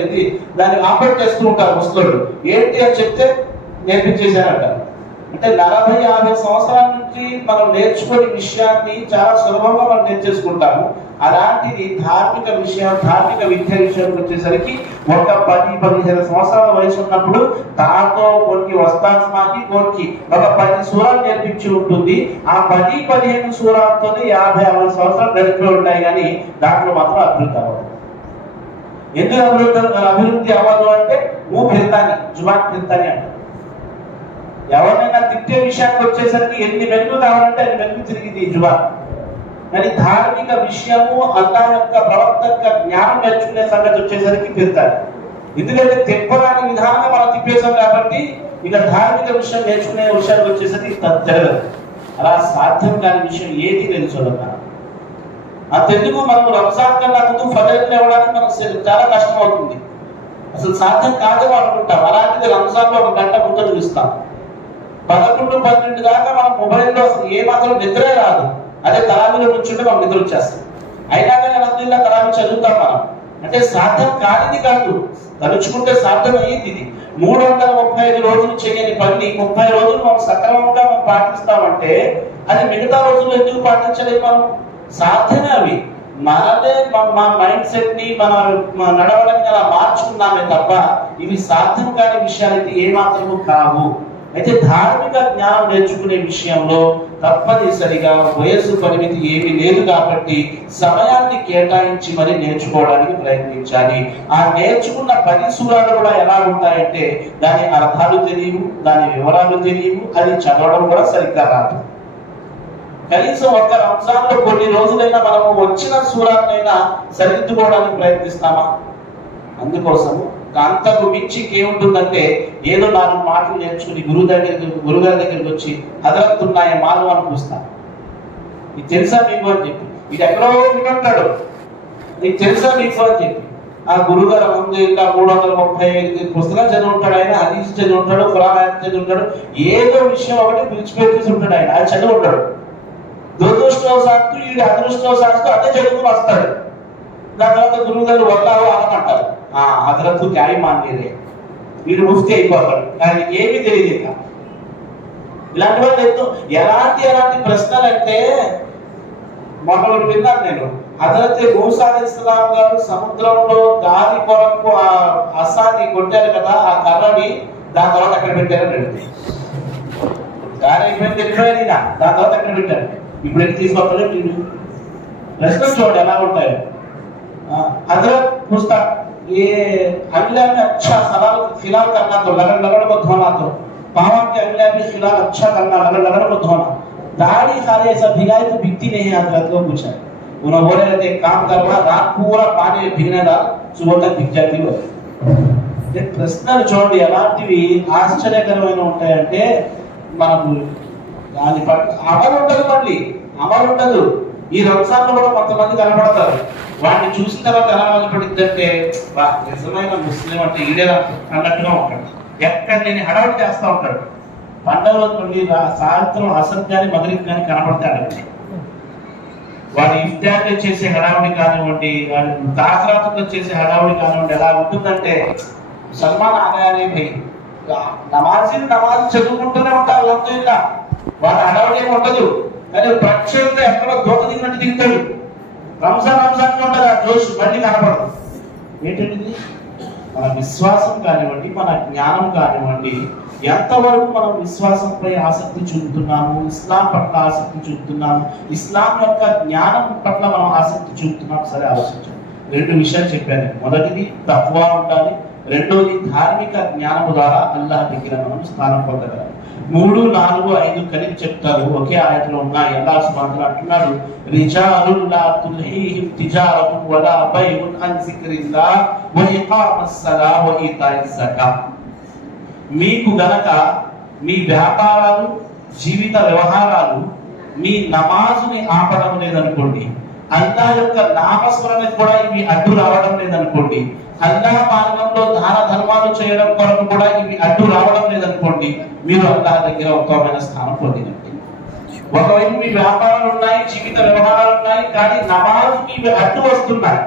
ఇది దాన్ని ఆపరేట్ చేస్తూ ఉంటారు ముసలోళ్ళు. ఏంటి అని చెప్తే నేర్పించేశారంట. అంటే 40-50 సంవత్సరాల నుంచి మనం నేర్చుకునే విషయాన్ని చాలా సులభంగా మనం నేర్చేసుకుంటాము. అలాంటిది ధార్మిక విద్య విషయానికి వచ్చేసరికి ఒక 10-15 సంవత్సరాల వయసు ఉన్నప్పుడు తాతో కొన్ని వస్తాస్మాకి కొన్ని ఒక 10 సూరాలు నేర్పించి ఉంటుంది. ఆ 10-15 సూరాలతోనే 50-60 సంవత్సరాలు గడిపి ఉంటాయి, కానీ దాంట్లో మాత్రం అభివృద్ధి అవ్వదు. ఎందుకు అభివృద్ధి అవ్వదు అంటే జుబాన్ ఫిర్తాని అంటారు. ఎవరినైనా తిట్టే విషయానికి వచ్చేసరికి ఎన్ని మెరుగులు కావాలంటే అన్ని మెరుగులు తిరిగింది జుబాన్. కానీ ధార్మిక విషయము అల్లాహ్ యొక్క ప్రవక్త యొక్క జ్ఞానం నేర్చుకునే సంగతి వచ్చేసరికి తిడతారు. ఎందుకంటే తిప్పరాని విధానంగా మనం తిప్పేశాం కాబట్టి ఇక ధార్మిక విషయం నేర్చుకునే విషయానికి వచ్చేసరికి జరగదు. అలా సాధ్యం కాని విషయం ఏది లేదు చూడక. అంతెందుకు మనం రంజాన్ కన్నా ముందు ఫజర్ ఇవ్వడానికి మనకు చాలా కష్టం అవుతుంది. అసలు సాధ్యం కాదేమో అనుకుంటాం. అలాంటిది రంజాన్ లో 1 గంట ముందు చూస్తాం. 11-12 దాకా మనం మొబైల్లో అసలు ఏ మాత్రం నిద్రే రాదు. అదే తరాబీలో కూర్చుంటే మనం నిద్ర వచ్చేస్తాం. అయినా కానీ అల్హమ్దులిల్లాహ్ తరాబీ చదువుతాం మనం. అంటే సాధ్యం కానిది కాదు, తలుచుకుంటే సాధ్యం అయ్యింది. ఇది 335 రోజులు చేయని పని 30 రోజులు మనం సక్రమంగా మనం పాటిస్తామంటే అది మిగతా రోజుల్లో ఎందుకు పాటించలేము? మనం సాధ్యమే. అవి మనదే మన మైండ్ సెట్ ని మన నడవడానికి అలా మార్చుకున్నామే తప్ప ఇవి సాధ్యం కాని విషయాలైతే ఏమాత్రము కావు. అయితే ధార్మిక జ్ఞానం నేర్చుకునే విషయంలో తప్పనిసరిగా వయస్సు పరిమితి ఏమీ లేదు కాబట్టి సమయాన్ని కేటాయించి మరి నేర్చుకోవడానికి ప్రయత్నించాలి. ఆ నేర్చుకున్న 10 సూరాలు కూడా ఎలా ఉంటాయంటే దాని అర్థాలు తెలియవు, దాని వివరాలు తెలియవు, అది చదవడం కూడా సరిగ్గా రాదు. కనీసం ఒక్క రంజాన్ లో కొన్ని రోజులైనా మనము వచ్చిన సూరాలైనా సరిదిద్దుకోవడానికి ప్రయత్నిస్తామా? అందుకోసము అంతకు మించి ఇంకేముంటుందంటే ఏదో 4 మాటలు నేర్చుకుని గురుగారి దగ్గరికి వచ్చి అదరతున్నాయి మాలు అని పూస్తాను. ఇది తెలుసా మీకు అని చెప్పి, ఇది ఎక్కడో వింటాడు, నీకు తెలుసా మీకు అని చెప్పి ఆ గురుగారు ముందు ఇంకా 335 పుస్తకాలు చదివి ఉంటాడు ఆయన, హదీస్ చదివి ఉంటాడు, ఖురాన్ చదివి ఉంటాడు, ఏదో విషయం ఒకటి విడిచిపెట్టేసి ఉంటాడు ఆయన, అది చదివి ఉంటాడు. దురదృష్టవశాత్తు వీడి అదృష్టవశాత్తు అదే చదువుకుని వస్తాడు. దాని తర్వాత గురువు గారు వల్లాహు అనమంటారు, హజరత్ క్యాయి మాన్యరే, వీడు ముఫ్తీ అయిపోతాడు, ఆయనకి ఏమీ తెలియదు. ఇంకా ఇలాంటి వాళ్ళు ఎంతో ఎలాంటి ప్రశ్నలు అంటే, మొన్న విన్నాను నేను, హజరత్ మూసా అలైహిస్సలాం గారు సముద్రంలో దారి కొరకు ఆ అస్సాన్ని కొట్టారు కదా, ఆ కర్రని, దాని తర్వాత అక్కడ పెట్టారని అడిగింది. దారి అయిపోయింది ఎక్కడైనా, దాని తర్వాత అక్కడ పెట్టారు. ఇప్పుడు ఎన్ని తీసుకొస్తారో మీరు ప్రశ్న చూడండి ఎలా ఉంటాయో. हजरत पूछता ये अगला में अच्छा सलाल खिलाल करना तो लगड़ को धोना, तो पाँव के अगला भी खिलाल अच्छा करना, लगड़ को धोना, दाढ़ी सारे ऐसा भिगाई तो बिकती नहीं है। हजरत को पूछा, उन्होंने बोले रहते एक काम करना, रात पूरा पानी में भिगने डाल, सुबह तक भिग जाती हो। ప్రశ్నలు చూడండి ఎలాంటివి ఆశ్చర్యకరమైన ఉంటాయంటే, మనకు దాని అమలు ఉండదు, మళ్ళీ అమలు ఉండదు. ఈ రంజాన్ లో కూడా కొంతమంది కనబడతారు, వాడిని చూసిన తర్వాత ఎలా కనబడుతుందంటే, నిజమైన ముస్లిం అంటే ఈడే అన్నట్టుగా ఉంటాడు, ఎక్కడ నేను హడావిడి చేస్తూ ఉంటాడు. పండుగ రోజు సాయంత్రం అసలు కానీ మగరిబ్ కానీ కనబడతాడు. వాడు ఇఫ్తార్ చేసే హడావిడి కానివ్వండి, తాకరాతుతో చేసే హడావిడి కానివ్వండి, ఎలా ఉంటుందంటే, సల్మాన్ ఆగానే భయ్ నమాజ్ చదువుకుంటూనే ఉంటారు అంతా, ఇంకా వాడు హడావిడి ఏమి ఉండదు. కానీ ప్రక్షంతో ఎక్కడో దోత దిగినట్టు దిగుతాడు. రంజాన్ ఉంటుంది, ఆ జోష్ మళ్ళీ కనపడదు. ఏంటంటే మన విశ్వాసం కానివ్వండి, మన జ్ఞానం కానివ్వండి, ఎంతవరకు మనం విశ్వాసంపై ఆసక్తి చూపుతున్నాము, ఇస్లాం పట్ల ఆసక్తి చూపుతున్నాము, ఇస్లాం యొక్క జ్ఞానం పట్ల మనం ఆసక్తి చూపుతున్నాం, సరే ఆలోచించాలి. 2 విషయాలు చెప్పాను. మొదటిది తఖ్వా ఉండాలి, రెండోది ధార్మిక జ్ఞానము ద్వారా అల్లాహ్ దగ్గర మనం స్థానం పొందగలం. 3, 4, 5 కలిపి చెప్తారు, ఒకే ఆయతలో ఉన్నాయి. అల్లాహ్ సుబ్హానహు వ తఆలా అంటున్నాడు, రిజాలున్ లా తుల్హీహిమ్ తిజారతున్ వలా బైఉన్ అన్ జిక్రిల్లాహ్ వ ఇఖామస్ సలాహ్ వ ఈతాయిజ్ జకాత్. మీకు గనక మీ వ్యాపారాలు, జీవిత వ్యవహారాలు, మీ నమాజుని ఆపడం లేదనుకోండి, అల్లాహ్ యొక్క నామస్మరణకు కూడా ఇవి అడ్డు రావడం లేదనుకోండి, అల్లాహ్ మార్గంలో దాన ధర్మాలు చేయడం కొరకు కూడా ఇవి అడ్డు రావడం లేదనుకోండి, మీరు అల్లాహ్ దగ్గర ఉత్తమమైన స్థానం పొందినట్టు. ఒకవైపు మీ వ్యాపారాలు ఉన్నాయి, జీవిత వ్యవహారాలు ఉన్నాయి, కానీ నమాజ్కి ఇవి అడ్డు వస్తున్నాయి.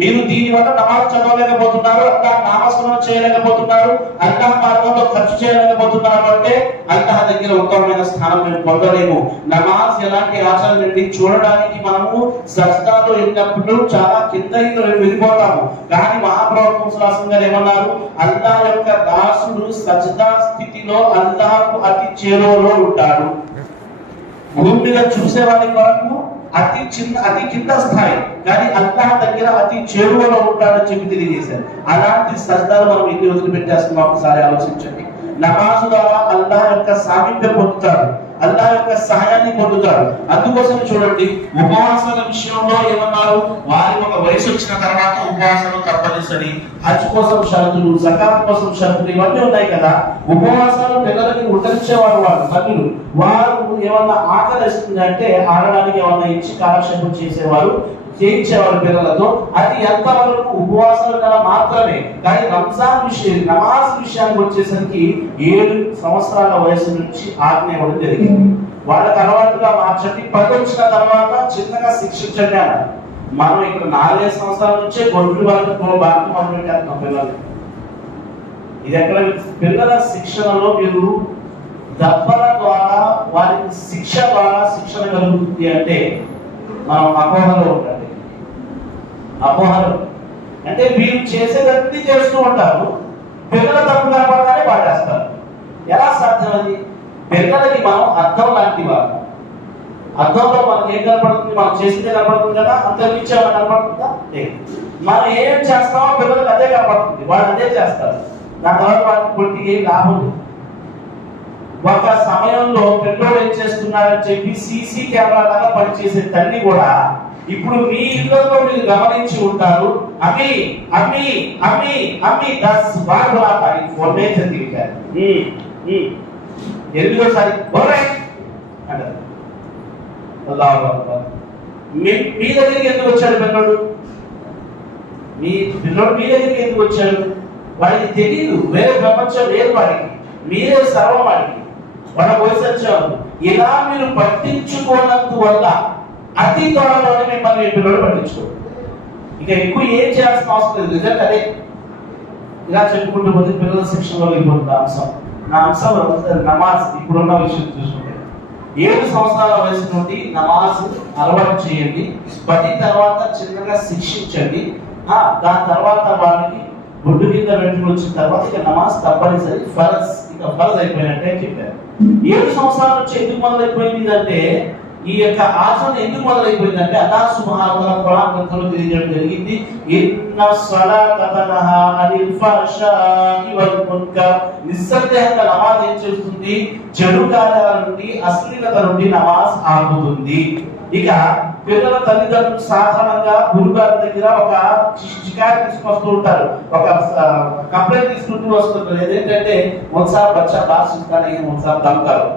మీరు దీని వల్ల నమాజ్ చదవలేకపోతున్నారు, అల్లాహ్ నామస్మరణ చేయలేకపోతున్నారు, అల్లాహ్ మార్గంలో ఖర్చు చేయలేకపోతున్నారు అంటే అల్లాహ్ దగ్గర ఉత్తమమైన స్థానం మేము పొందలేము. నమాజ్ ఎలాంటి ఆచరణ నుండి చూడడానికి మనము సజ్దాలో వెళ్ళినప్పుడు చాలా కింద వెళ్ళిపోతాము. కానీ మహాప్రభు సల్లల్లాహు గారు ఏమన్నారు, అల్లాహ్ యొక్క దాసుడు సజ్దా స్థితిలో అల్లాహ్కు అతి చేరువలో ఉంటాడు. భూమి మీద చూసేవాడి కొరకు అతి కింద స్థాయి, కానీ అల్లాహ్ దగ్గర అతి చేరువలో ఉంటాడని చెప్పి తెలియజేశారు. అలాంటి సజ్దాలు మనం ఎన్ని రోజులు పెట్టేస్తున్నాం ఒకసారి ఆలోచించండి. నమాజ్ ద్వారా అల్లాహ్ యొక్క సామీప్యం పొందుతాడు, అల్లాహ్ యొక్క సహాయాన్ని పొందుతాడు. అందుకోసం చూడండి, ఉపవాసాల విషయంలో ఏమన్నారు, వారి ఒక వయసు వచ్చిన తర్వాత ఉపవాసాలు తప్పనిసరి, హజ్ కోసం షరతులు, జకాత్ కోసం షరతులు, ఇవన్నీ ఉన్నాయి కదా. ఉపవాసాలు పిల్లలకి ఉద్ధరించేవారు తల్లులు, వారు ఏమన్నా ఆకలిస్తుంది అంటే ఆడడానికి ఏమన్నా ఇచ్చి కాలక్షేపం చేసేవారు, చేయించేవారు పిల్లలతో. అది ఎంతవరకు ఉపవాసాలు గల మాత్రమే. కానీ రంజాన్ నమాజ్ విషయానికి వచ్చేసరికి 7 సంవత్సరాల వయసు నుంచి ఆజ్ఞ ఇవ్వడం జరిగింది. వాళ్ళకి అలవాటుగా మార్చండి, 10 వచ్చిన తర్వాత చిన్నగా శిక్షించండి అన్నారు. మనం ఇక్కడ 4-5 సంవత్సరాల నుంచే గొడ్లు వాళ్ళకి బాగా మొదలు పెట్టేస్తాం పిల్లలు. ఇది ఎక్కడ పిల్లల శిక్షణలో మీరు దెబ్బల ద్వారా వారికి శిక్ష ద్వారా శిక్షణ కలుగుతుంది అంటే మనం అపోహలో ఉండాలి. అపోహలు అంటే వీళ్ళు చేసేదన్నీ చేస్తూ ఉంటారు, పిల్లల తప్పు కనపడగానే వాడేస్తారు. ఎలా సాధ్యం అది? పిల్లలకి మనం అర్థం లాంటి వాళ్ళు. అర్థంలో మనకి ఏం కనపడుతుంది, మనం చేసిందే కనపడుతుంది కదా, అంత మించి ఏమైనా కనపడుతుందా? లేదు. మనం ఏం చేస్తామో పిల్లలకి అదే కనపడుతుంది, వాళ్ళు అదే చేస్తారు. దాని తర్వాత వాళ్ళకి కొట్టి ఏం లాభం లేదు. ఒక సమయంలో పిల్లలు ఏం చేస్తున్నారని చెప్పి సీసీ కెమెరా లాగా పనిచేసే తల్లి కూడా ఇప్పుడు మీ ఇళ్లలో మీరు గమనించి ఉంటారు, అమ్మి అమ్మి అమ్మి అమ్మి 10 बार बुलाता है फोन में से दिखता है ఎనిమిదోసారి అంటారు. అల్లాహు అక్బర్. మీ దగ్గరికి ఎందుకు వచ్చాడు పిల్లడు? మీ దగ్గరికి ఎందుకు వచ్చాడు? వాడికి తెలియదు, వేరే ప్రపంచం లేదు వాడికి, మీరే సర్వం వాడికి. వాడ వయసు వచ్చారు. ఇలా మీరు పట్టించుకోనందువల్ల అతి త్వరలోనే మిమ్మల్ని మీ పిల్లలు పట్టించుకోరు. ఇక ఎక్కువ ఏం చేయాల్సిన అవసరం లేదు. రిజల్ట్ అదే. ఇలా చెప్పుకుంటూ పోతే పిల్లల శిక్షణలో వెళ్ళిపోతుంది అంశం. నా అంశం నమాజ్. ఇప్పుడున్న విషయం చూసుకుంటే 7 సంవత్సరాల వయసు నుండి నమాజ్ అలవాటు చేయండి. 10 తర్వాత చిన్నగా శిక్షించండి. దాని తర్వాత వాళ్ళకి బొడ్డు కింద వెంటనే వచ్చిన తర్వాత ఇక నమాజ్ తప్పనిసరి ఫరజ్, ఇక ఫరజ్ అయిపోయినట్టే చెప్పారు. 7 సంవత్సరాల నుంచి ఎందుకు మొదలైపోయింది అంటే, ఈ యొక్క ఆచరణ ఎందుకు మొదలైపోయిందంటే అల్లాహ్ సుబ్హానహు వ తఆలా ఖురాన్ గ్రంథంలో తెలియజేయడం జరిగింది. ఇన్న స్సలాత తన్హా అనిల్ ఫహషాయి వల్ మున్కర్. నిస్సందేహంగా నమాజ్ ఏం చేస్తుంది? చెడు కార్యాల నుండి, అశ్లీలత నుండి నమాజ్ ఆపుతుంది. ఇక పిల్లల తల్లిదండ్రులు సాధారణంగా గురుగారి దగ్గర ఒక షికాయత్ తీసుకొస్తూ ఉంటారు, ఒక కంప్లైంట్ తీసుకుంటూ వస్తుంటారు. ఏంటంటే ఒకసారి బచ్చా బాగా చూస్తాను, ఒకసారి దమ్ కरो,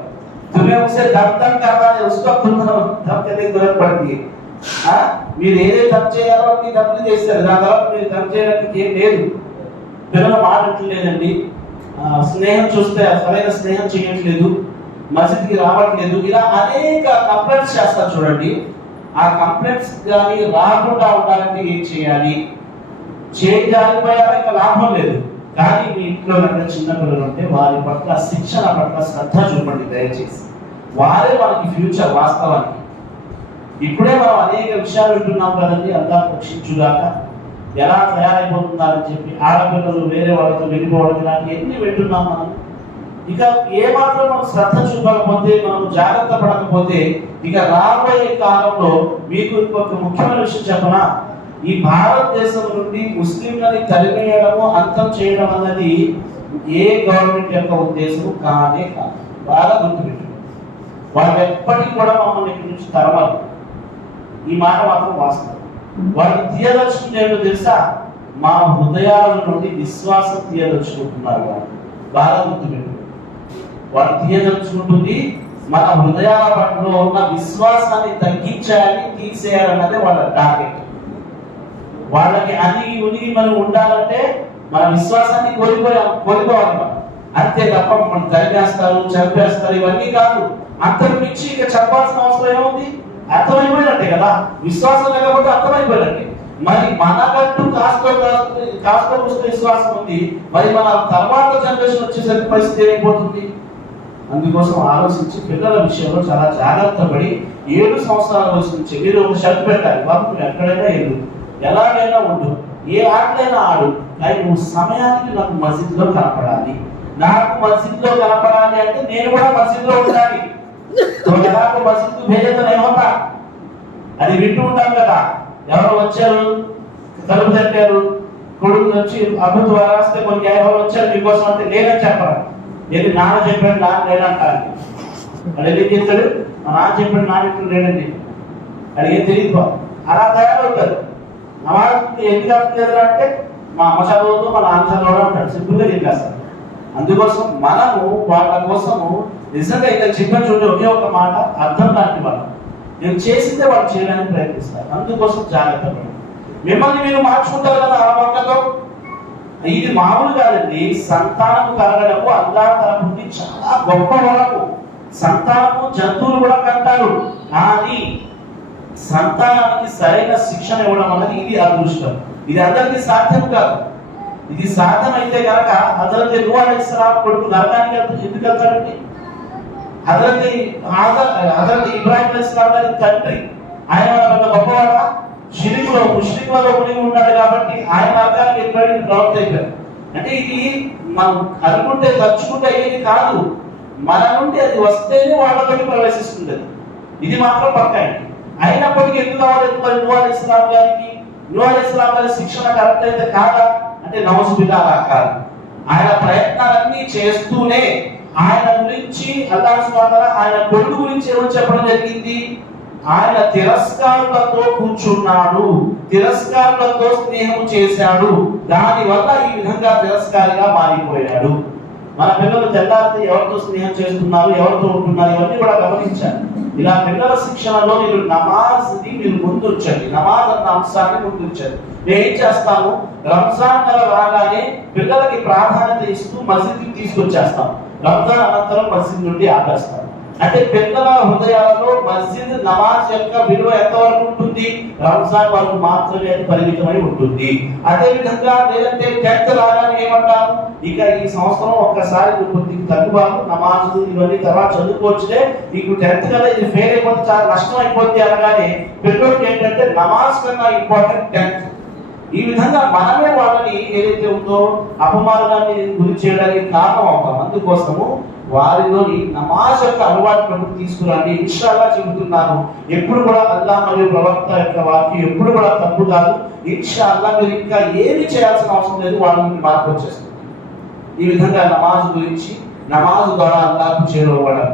तुम्हें उसे दम करना है, उसको तुम दम करने की जरूरत पड़ती है. మీరు ఏదైతే దమ్ చేయాలో మీ దమ్ని చేస్తారు, దాని తర్వాత మీరు దమ్ చేయడానికి ఏం లేదు. పిల్లలు మాట్లాడట్లేదండి, స్నేహం చూస్తే సరైన స్నేహం చేయట్లేదు, మసీద్కి రావట్లేదు, ఇలా అనేక కంప్లైంట్స్ చేస్తారు చూడండి. ఆ కంప్లైంట్స్ కానీ రాకుండా ఉండాలంటే ఏం చేయాలి? చేయకపోయారా ఇక లాభం లేదు. కానీ మీ ఇంట్లో కనుక చిన్న పిల్లలు ఉంటే వారి పట్ల శిక్షణ పట్ల శ్రద్ధ చూపండి దయచేసి. వారే మనకి ఫ్యూచర్. వాస్తవానికి ఇప్పుడే మనం అనేక విషయాలు వింటున్నాం కదండి, అల్లాహ్ రక్షించుగాక, ఎలా తయారైపోతున్నారని చెప్పి ఆడపిల్లలు వేరే వాళ్ళతో వెళ్ళిపోవడం, ఇలాంటి ఎన్ని వింటున్నాం మనం. ఇక ఏమాత్రం మనం శ్రద్ధ చూపకపోతే, మనం జాగ్రత్త పడకపోతే, ఇక రాబోయే కాలంలో మీకు ఇంకొక ముఖ్యమైన విషయం చెప్పనా, ఈ భారతదేశం నుండి ముస్లింలని తరిమేయడము, అంతం చేయడం అన్నది ఏ గవర్నమెంట్ యొక్క ఉద్దేశం కానే కాదు. బాగా గుర్తుపెట్టు. వాళ్ళు ఎప్పటికీ కూడా మమ్మల్ని ఇక్కడి నుంచి తరమరు. ఈ మాట మాత్రం వాస్తవం. వాళ్ళు తీయదలుచుకుంటే ఏంటో తెలుసా? మా హృదయాల నుండి విశ్వాసం తీయదలుచుకుంటున్నారు. వాళ్ళు బాగా గుర్తుపెట్టు. వాళ్ళు తీయదలుచుకుంటుంది మన హృదయాల పట్ల ఉన్న విశ్వాసాన్ని తగ్గించాలి, తీసేయాలన్నదే వాళ్ళ టార్గెట్. వాళ్ళకి అణిగి ఉనిగి మనం ఉండాలంటే మన విశ్వాసాన్ని కోల్పోవాలి మనం. అంతే తప్ప మనం తరిగేస్తారు, చంపేస్తారు, ఇవన్నీ కాదు. అంతకు మించి ఇక చెప్పాల్సిన అవసరం ఏముంది? అర్థమైపోయినట్టే కదా. విశ్వాసం లేకపోతే అర్థమైపోయినట్టే. మరి మనకంటూ కాస్త విశ్వాసం ఉంది, మరి మన తర్వాత జనరేషన్ వచ్చేసరికి పరిస్థితి ఏమైపోతుంది? అందుకోసం ఆలోచించి పిల్లల విషయంలో చాలా జాగ్రత్త పడి 7 సంవత్సరాల వయసు నుంచి మీరు ఒక షర్ట్ పెట్టాలి, బాబు నువ్వు ఎక్కడైనా వెళ్ళు, ఎలాగైనా ఉండు, ఏ ఆటలైనా ఆడు, కానీ నువ్వు సమయానికి నాకు మసీద్లో కనపడాలి. నాకు మసీద్లో కనపడాలి అంటే నేను కూడా మసీద్లో ఉండాలి. ఎలాగో మసీద్కు భేజత ఏమవుతా అది వింటూ ఉంటాం కదా. ఎవరు వచ్చారు, తలుపు తట్టారు, కొడుకు వచ్చి అభివృద్ధి వరాస్తే కొన్ని ఎవరు వచ్చారు మీకోసం అంటే లేదని చెప్పరు. ఏది నాన్న చెప్పాడు, నాన్న లేదంటారు. వాడు ఏం చేస్తాడు? మా నాన్న చెప్పాడు, నాన్న ఇప్పుడు లేడండి, అది ఏం తెలియదు. అలా తయారవుతారు. నమాజ్ ఎందుకు అవుతుంది అంటే మా అమ్మ చదవద్దు, మా నాన్న చదవడం అంటాడు, సింపుల్గా చెప్పేస్తారు. అందుకోసం మనము వాళ్ళ కోసము నిజంగా ఇక్కడ చెప్పని చూడండి, ఒకే ఒక మాట అర్థం లాంటి వాళ్ళు నేను చేసిందే వాళ్ళు చేయడానికి ప్రయత్నిస్తారు. అందుకోసం జాగ్రత్త పడండి. మిమ్మల్ని మీరు మార్చుకుంటారు కదా ఆ వంకతో. ఇది మామూలు కాదండి. సంతానం కలగడము అల్లాహ్ తరఫు నుండి చాలా గొప్ప వరకు. సంతానము జంతువులు కూడా కంటారు, కానీ సంతానానికి సరైన శిక్షణ ఇవ్వడం అనేది ఇది అదృష్టం. ఇది అందరికీ సాధ్యం కాదు. ఇది సాధ్యమైతే కనుక హజరత్ నూహ్ అలైహిస్సలాం కొడుకు నరకానికి ఎందుకు వెళ్తాడండి? హజరత్ ఇబ్రాహిం అలైహిస్సలాం గారి తండ్రి ఆయన గొప్పవాడా? షిరికులో ముష్రికులలో మునిగి ఉన్నాడు కాబట్టి ఆయన నరకానికి వెళ్ళి ప్రవక్త అయిపోయారు. అంటే ఇది మనం అనుకుంటే తచ్చుకుంటే అయ్యేది కాదు. మన నుండి అది వస్తేనే వాళ్ళలోకి ప్రవేశిస్తుంది. ఇది మాత్రం పక్కాయండి. అయినప్పటికీ ఎందుకు కావాలి? నూహ్ అలైహిస్సలాం గారి శిక్షణ కరెక్ట్ అయితే కాదా అంటే నౌజుబిల్లాహ్ అలా కాదు. ఆయన ప్రయత్నాలన్నీ చేస్తూనే ఆయన గురించి అల్లాహ్ సుబ్హానహు వ తఆలా ఆయన కొడుకు గురించి ఏమని చెప్పడం జరిగింది? ఆయన తిరస్కారులతో కూర్చున్నాడు, తిరస్కారులతో స్నేహం చేశాడు, దానివల్ల ఈ విధంగా తిరస్కారిగా మారిపోయాడు. మన పిల్లలు తెల్లారితే ఎవరితో స్నేహం చేస్తున్నారు, ఎవరితో ఉంటున్నారు, ఇవన్నీ కూడా గమనించాలి. ఇలా పిల్లల శిక్షణలో మీరు నమాజ్ని మీరు ముందుంచండి, నమాజ్ అన్న అంశాన్ని ముందుంచండి. మేము ఏం చేస్తాము, రంజాన్ నెల రాగానే పిల్లలకి ప్రాధాన్యత ఇస్తూ మస్జిద్కి తీసుకొచ్చేస్తాం, రంజాన్ అనంతరం మస్జిద్ నుండి ఆపేస్తాం. అంటే పిల్లల హృదయాలలో మస్జిద్ నమాజ్ యొక్క విలువ ఎంతవరకు ఉంటుంది, రంజాన్ వరకు మాత్రమే పరిమితమై ఉంటుంది. అదే విధంగా లేదంటే 10th రాగానే ఏమంటాము, ఇక ఈ సంవత్సరం ఒక్కసారి కొద్దిగా తగ్గుబాటు నమాజ్ ఇవన్నీ తర్వాత చదువుకోవచ్చులే, నీకు 10th కదా ఇది ఫెయిల్ అయిపోతే చాలా నష్టం అయిపోద్ది అనగానే పిల్లలకి ఏంటంటే నమాజ్ కన్నా ఇంపార్టెంట్ 10th. ఈ విధంగా మనమే వాళ్ళని ఏదైతే ఉందో అపమార్గాన్ని గురి చేయడానికి కారణం అవుతాం. అందుకోసము వారిలోని నమాజ్ యొక్క అలవాటు తీసుకురండి. ఇన్షాల్లా చెబుతున్నాను, ఎప్పుడు కూడా అల్లాహ్ మరియు ప్రవక్త యొక్క వాక్యం ఎప్పుడు కూడా తప్పు కాదు. ఇన్షాల్లా మీరు ఇంకా ఏమి చేయాల్సిన అవసరం లేదు, వాళ్ళని మార్పు వచ్చేస్తుంది. ఈ విధంగా నమాజ్ గురించి, నమాజ్ ద్వారా అల్లాహ్కు చేరువవడం,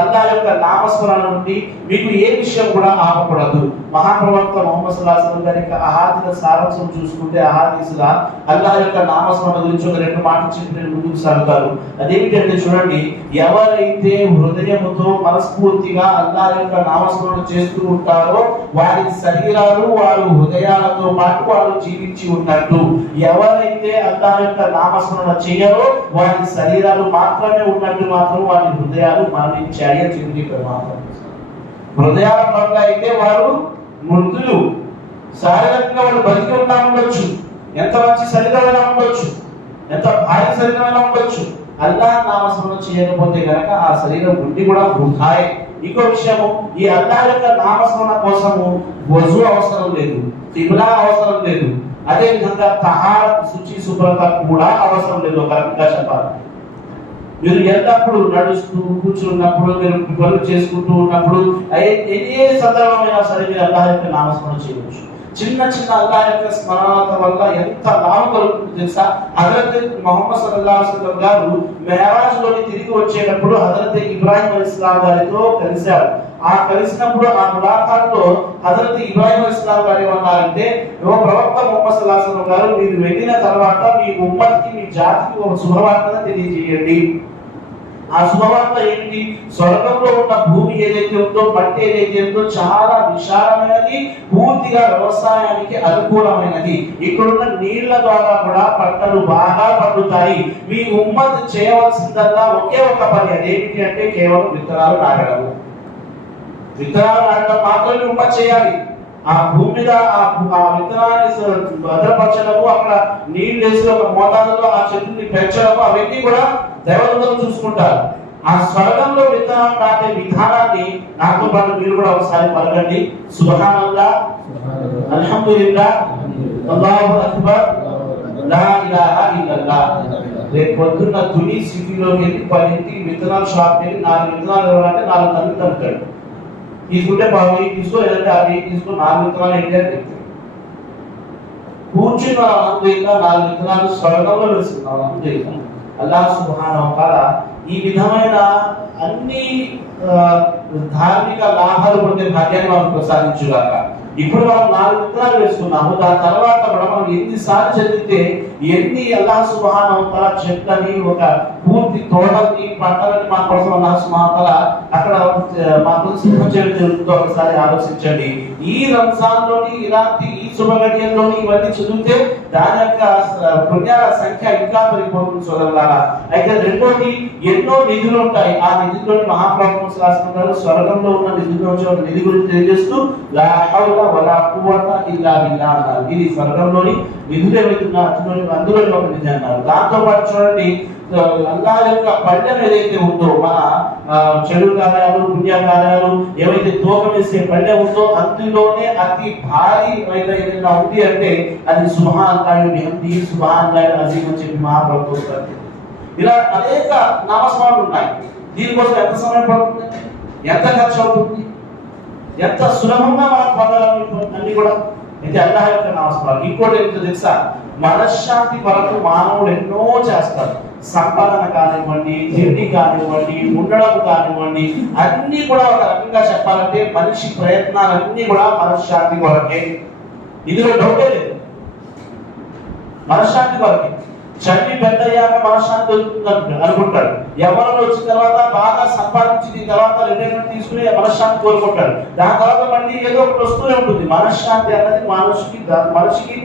అల్లాహ్ యొక్క నామస్మరణ నుండి మీకు ఏ విషయం కూడా ఆపకూడదు. మహాప్రవక్త ముహమ్మద్ సల్లల్లాహు అలైహి వసల్లం గారి అహాదీల సారాంశం చూసుకుంటే అహాదీసులా అల్లాహ్ యొక్క నామస్మరణ గురించి ఒక 2 మాటలు చెప్పి నేను ముందుకు సాగుతాను. అదేమిటంటే చూడండి, ఎవరైతే హృదయముతో మనస్ఫూర్తిగా అల్లాహ్ యొక్క నామస్మరణ చేస్తూ ఉంటారో వారి శరీరాలు వారి హృదయాలతో పాటు వారు జీవించి ఉన్నట్టు. ఎవరైతే అల్లాహ్ యొక్క నామస్మరణ చేయరో వారి శరీరాలు మాత్రమే ఉన్నట్టు, మాత్రం వారి హృదయాలు మరణించాయి అని చెప్పింది ప్రమాదం. హృదయాల పట్ల అయితే వారు మృతులు, శారీరకంగా వాళ్ళు బతికి ఉండవచ్చు, ఎంత మంచి శరీరమైనా ఉండొచ్చు, ఎంత భారీ శరీరమైనా ఉండొచ్చు, అల్లాహ్ నామస్మరణ చేయకపోతే గనక ఆ శరీరం ఉండి కూడా వృథాయే. ఇంకో విషయము, ఈ అల్లాహ్ యొక్క నామస్మరణ కోసము వజు అవసరం లేదు, కిబ్లా అవసరం లేదు, అదే విధంగా తహారత్ శుచి శుభ్రత కూడా అవసరం లేదు. ఒక రకంగా చెప్పాలి, మీరు ఎల్లప్పుడు నడుస్తూ కూర్చున్నప్పుడు, మీరు పనులు చేసుకుంటూ ఉన్నప్పుడు, ఏ సందర్భమైనా సరే మీరు అల్లాహ్ యొక్క నామస్మరణ చేయవచ్చు. చిన్న చిన్న అల్లాహ్ యొక్క స్మరణల వల్ల ఎంత లాభం కలుగుతుందో తెలుసా? హజరత్ ముహమ్మద్ సల్లల్లాహు అలైహి వసల్లం గారు మెరాజ్ లోని తిరిగి వచ్చేటప్పుడు హజరత్ ఇబ్రాహిం అలైహిస్సలాం గారితో కలిశారు. ఆ కలిసినప్పుడు ఆ ములాఖాత్ లో హజరత్ ఇబ్రాహిం అలైహిస్సలాం గారు ఏమన్నారంటే, ఓ ప్రవక్త ముహమ్మద్ సల్లల్లాహు అలైహి వసల్లం గారు, మీరు వెళ్ళిన తర్వాత మీ ఉమ్మత్కి, మీ జాతికి ఒక శుభవార్తను తెలియజేయండి. ఆ శుభవార్త ఏంటి? స్వర్గంలో ఉన్న భూమి ఏదైతే ఉందో, మట్టి ఏదైతే ఉందో చాలా విశాలమైనది, పూర్తిగా వ్యవసాయానికి అనుకూలమైనది. ఇక్కడున్న నీళ్ల ద్వారా కూడా పంటలు బాగా పండుతాయి. మీ ఉమ్మత్ చేయవలసిందల్లా ఒకే ఒక పని, అదేమిటి అంటే కేవలం విత్తనాలు నాటడము. విత్తనాలు నాటడం మాత్రమే ఉమ్మత్ చేయాలి. ఆ భూమి మీద ఆ విత్తనాన్ని భద్రపరచడము, అక్కడ నీళ్లు వేసి ఒక మోతాదులో ఆ చెట్టుని పెంచడము, అవన్నీ కూడా దేవతలు చూసుకుంటారు. ఆ స్వర్గంలో విత్తనాలు నాటే విధానాన్ని నాతో పాటు మీరు కూడా ఒకసారి పలకండి. సుబ్హానల్లాహ్, అల్హమ్దులిల్లాహ్, అల్లాహు అక్బర్, లా ఇలాహా ఇల్లల్లాహ్. రేపు పొద్దున్న తుని సిటీలోకి వెళ్ళి 10 విత్తనాలు షాప్ వెళ్ళి 4 విత్తనాలు ఇవ్వాలంటే 4 టన్నులు తగ్గుతాడు. తీసుకుంటే 10 తీసుకో, లేదంటే 50 తీసుకో, 4 విత్తనాలు ఏంటి అని చెప్తాడు. కూర్చున్న అల్హమ్దులిల్లాహ్ 4 విత్తనాలు స్వర్గంలో వేసుకున్నాం. అల్హమ్దులిల్లాహ్. అల్లాహ్ సుబ్హానహు తఆలా ఈ విధమైన అన్ని ధార్మిక లాభాలు పొందే భాగ్యాన్ని మనం ప్రసాదించుగాక. ఇప్పుడు మనం 4 విత్తనాలు వేసుకున్నాము, దాని తర్వాత మనం ఎన్నిసార్లు చదివితే ఎన్ని అల్లాహ్ సుబ్హానహు తఆలా చెట్లని, ఒక పూర్తి తోటని, పంటలని మా కోసం అల్లాహ్ సుబ్హానహు తఆలా అక్కడ మాకు సిద్ధం చేయడం జరుగుతుందో ఒకసారి ఆలోచించండి. ఈ రంజాన్ లోని ఇలాంటి ఈ శుభగడియల్లోని ఇవన్నీ చదివితే దాని యొక్క పుణ్యాల సంఖ్య ఇంకా పెరిగిపోతుంది సోదరులారా. అయితే రెండోది, ఎన్నో నిధులు ఉంటాయి. ఆ నిధుల్లోని మహాప్రభు శాస్త్రం స్వర్గంలో ఉన్న నిధుల్లో నిధి గురించి తెలియజేస్తూ లా హౌల వలా కువ్వత ఇల్లా బిల్లాహ్ అన్నారు. ఇది స్వర్గంలోని నిధులు ఏవైతున్నా అందులో ఒక నిధి అన్నారు. దాంతో పాటు చూడండి, అల్లాహ్ యొక్క పళ్ళెం ఏదైతే ఉందో, మన చెడు కార్యాలు, పుణ్య కార్యాలు ఏవైతే తూకం వేసే పళ్ళెం ఉందో అందులోనే అతి భారీ ఏదైనా ఉంది అంటే అది సుబ్హానల్లాహి బిహమ్దిహి సుబ్హానల్లాహిల్ అజీమ్ అని చెప్పి మహాప్రభు. ఇలా అనేక నామస్మరణలు ఉన్నాయి. దీనికోసం ఎంత సమయం పడుతుంది, ఎంత ఖర్చు అవుతుంది, ఎంత సులభంగా మనం పొందగలం అన్ని కూడా. అయితే అల్లాహ్ యొక్క నామస్మరణ. ఇంకోటి ఏంటో తెలుసా? మనశ్శాంతి కొరకు మానవుడు ఎన్నో చేస్తారు. సంపాదన కానివ్వండి, తిండి కానివ్వండి, ఉండడం కానివ్వండి, అన్ని కూడా ఒక రకంగా చెప్పాలంటే మనిషి ప్రయత్నాలన్నీ కూడా మనశ్శాంతి కొరకే. ఇందులో డౌటే లేదు, మనశ్శాంతి కొరకే. చదివి పెద్ద అయ్యాక మనశ్శాంతి దొరుకుతుంది అనుకుంటాడు. ఎవరిలో వచ్చిన తర్వాత బాగా సంపాదించిన తర్వాత రిటైర్మెంట్ తీసుకుని మనశ్శాంతి కోరుకుంటాడు. దాని తర్వాత మళ్ళీ ఏదో ఒకటి వస్తూనే ఉంటుంది. మనశ్శాంతి అన్నది మనిషికి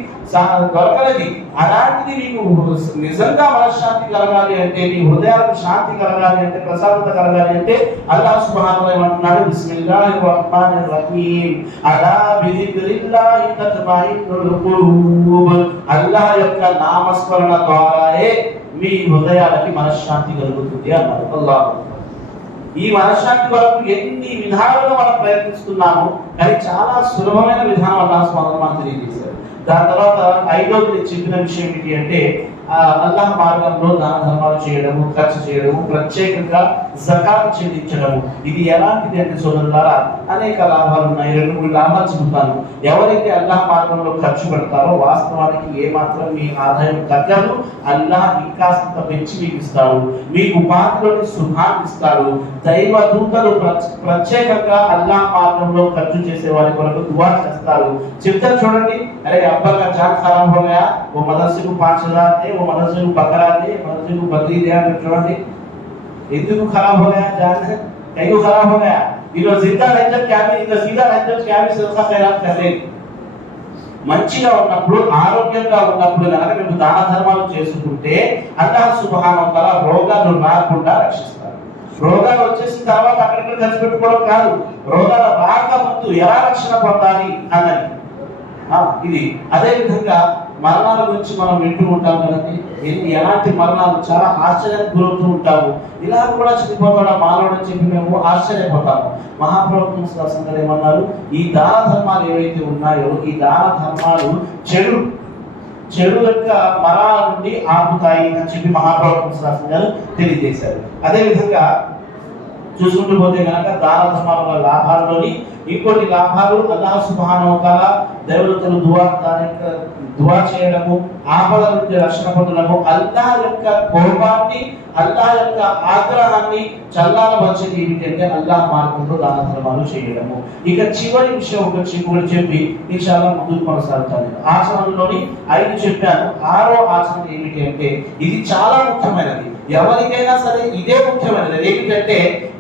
దొరకలేదు. అలాంటిది నీకు నిజంగా మనశ్శాంతి కలగాలి అంటే, నీ హృదయాలకు శాంతి కలగాలి అంటే, ప్రశాంతత కలగాలి అంటే అల్లాహ్ సుబ్హానహు ఏమంటున్నాడు, బిస్మిల్లాహిర్ రహ్మానిర్ రహీం అలా బిజిక్రిల్లాహి తత్మయిన్నుల్ ఖులూబ్. అల్లాహ్ యొక్క నామస్మరణ ద్వారానే మీ హృదయాలకి మనశ్శాంతి కలుగుతుంది అన్నారు. అల్లాహ్ ఈ మనశ్శాంతి వరకు ఎన్ని విధాలుగా మనం ప్రయత్నిస్తున్నాము, కానీ చాలా సులభమైన విధానం అల్లాహ్ సుబ్హానహు మనకు తెలియజేశారు. దాని తర్వాత ఐదోది చెప్పిన విషయం ఏంటి అంటే, అల్లాహ్ మార్గంలో దాన ధర్మాలు చేయడము, ఖర్చు చేయడము, ప్రత్యేకంగా జకాత్ చెల్లించడము. ఇది ఎలాంటిది అంటే సోదరులారా, అనేక లాభాలు ఉన్నాయి. 2-3 లాభాలు చెబుతాను. ఎవరైతే అల్లాహ్ మార్గంలో ఖర్చు పెడతారో వాస్తవానికి ఏమాత్రం మీ ఆదాయం తగ్గదు. అల్లాహ్ ఇంకాస్త పెంచి మీకు ఇస్తాడు. మీకు ఉపాధిలోని సుఖాన్ని ఇస్తాడు. దైవ దూతలు ప్రత్యేకంగా అల్లాహ్ మార్గంలో ఖర్చు చేసే వారి కొరకు దువా చేస్తారు. చెప్తారు చూడండి, అరే अब्बा का चांद खराब हो गया, वो मदरसे को 5,000 दे, वो मदरसे को बकरा दे, मदरसे को बकरी दे అని చూడండి. ఎందుకు ఖరాబ్ हो गया जान है, कहीं खराब हो गया. इनो जिंदा रहते क्या भी, इनो सीधा रहते क्या भी सदका खैरात करे. మంచిగా ఉన్నప్పుడు, ఆరోగ్యంగా ఉన్నప్పుడు కనుక మేము దాన ధర్మాలు చేసుకుంటే అల్లాహ్ సుబ్హానహు వ తఆలా రోగాలు రాకుండా రక్షిస్తాడు. రోగాలు వచ్చేసిన తర్వాత అక్కడికి ఖర్చు పెట్టుకోవడం కాదు, రోగాలు రాకముందు ఎలా రక్షణ పొందాలి అన్నది ఇది. అదే విధంగా మరణాల గురించి మనం వింటూ ఉంటాం కదండి. ఎలాంటి మరణాలు, చాలా ఆశ్చర్యానికి గురవుతూ ఉంటాము. ఇలా కూడా చనిపోతాడా మానవుడు అని చెప్పి మేము ఆశ్చర్యపోతాము. మహాప్రభు శాసనం ఏమన్నారు, ఈ దాన ధర్మాలు ఏవైతే ఉన్నాయో ఈ దాన ధర్మాలు చెడు యొక్క మరణాల నుండి ఆపుతాయి అని చెప్పి మహాప్రభు శాసనం గారు తెలియజేశారు. అదే విధంగా చూసుకుంటూ పోతే కనుక దాన ధర్మాల లాభాల్లోని ఇంకోటి లాభాలు, అల్లాహ్ సుబ్హానహు వ తఆలా దేవతలు దువా చేయడము, ఆపద నుండి రక్షణ పొందడము, అల్లాహ్ యొక్క కోపాన్ని, అల్లాహ్ యొక్క ఆగ్రహాన్ని చల్లారబరిచేది ఏమిటంటే అల్లాహ్ మార్గంలో దాన ధర్మాలు చేయడము. ఇక చివరి విషయం ఒకటి చెప్పి ఇన్షాల్లాహ్ ముందుకు కొనసాగుతాను. ఆచరణలోని 5 చెప్పాను. 6వ ఆచరణ ఏమిటి అంటే, ఇది చాలా ముఖ్యమైనది. ఎవరికైనా సరే ఇదే ముఖ్యమైనది. ఏమిటంటే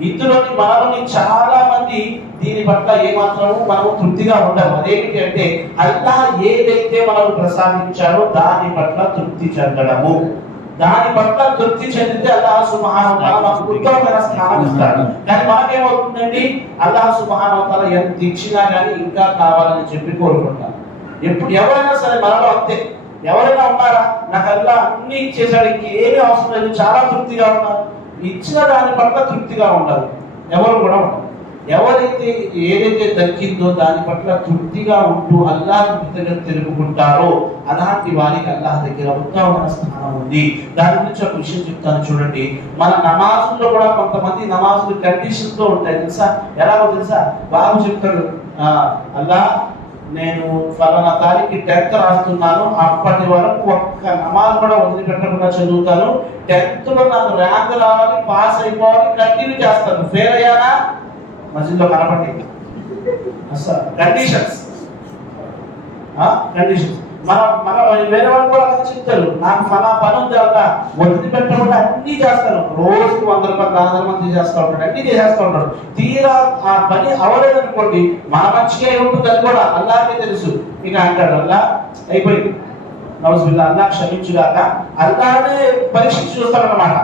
ఇందులోని మనలోని చాలా మంది దీని పట్ల ఏమాత్రము మనము తృప్తిగా ఉండము. అదేమిటి అంటే అల్లాహ్ ఏదైతే మనకు ప్రసాదించారో దాని పట్ల తృప్తి చెందడము. దాని పట్ల తృప్తి చెందితే అల్లాహ్ సుబ్హానహు వ తఆలా మనకు ఉత్తమమైన స్థానం ఇస్తాడు. కానీ మనకేమవుతుందండి, అల్లాహ్ సుబ్హానహు వ తఆలా ఎంత ఇచ్చినా కానీ ఇంకా కావాలని చెప్పి కోరుకుంటాం. ఎవరైనా సరే మనలో అంతే. ఎవరైనా ఉన్నారా, నాకు అల్లాహ్ అన్ని ఇచ్చేసాడు, ఇంకేమీ అవసరం లేదు, చాలా తృప్తిగా ఉన్నారు. ఇచ్చిన దాని పట్ల తృప్తిగా ఉండాలి. ఎవరు కూడా ఉండరు. ఎవరైతే ఏదైతే దక్కిందో దాని పట్ల తృప్తిగా ఉంటూ అల్లాహ్ కృతజ్ఞత తెలుపుకుంటారో అలాంటి వారికి అల్లాహ్ దగ్గర ఉత్తమమైన స్థానం ఉంది. దాని గురించి ఒక విషయం చెప్తాను చూడండి. మన నమాజుల్లో కూడా కొంతమంది నమాజులు కండిషన్స్ తో ఉంటాయి తెలుసా. ఎలాగో తెలుసా, బాబు చెప్తాడు, అల్లాహ్ నేను ఫలానా తారీఖు 10th రాస్తున్నాను, అప్పటి వరకు ఒక్క నమాజ్ కూడా వదిలిపెట్టకుండా చదువుతాను, 10th లో నాకు ర్యాంక్ రావాలి, పాస్ అయిపోవాలి, కంటిన్యూ చేస్తాను. ఫెయిల్ అయ్యానా మధ్యలో కనపడి కండిషన్స్. మన వేరే వాళ్ళు కూడా చెప్తారు, నాకు ఫలా పని ఉంది అలా వదిలిపెట్టకుండా అన్ని చేస్తాను, రోజుకు 100 రూపాయలు దాన ధర్మం చేస్తూ ఉంటాడు, అన్ని చేస్తూ ఉంటాడు. తీరా ఆ పని అవలేదు అనుకోండి, మన మంచిగా ఏముంటుంది అది కూడా అల్లాహ్కే తెలుసు. ఇక అంటాడు అల్లాహ్ అయిపోయింది, నౌజుబిల్లాహ్, అల్లాహ్ క్షమించుగాక, అల్లాహ్నే పరీక్షించి చూస్తాడన్నమాట.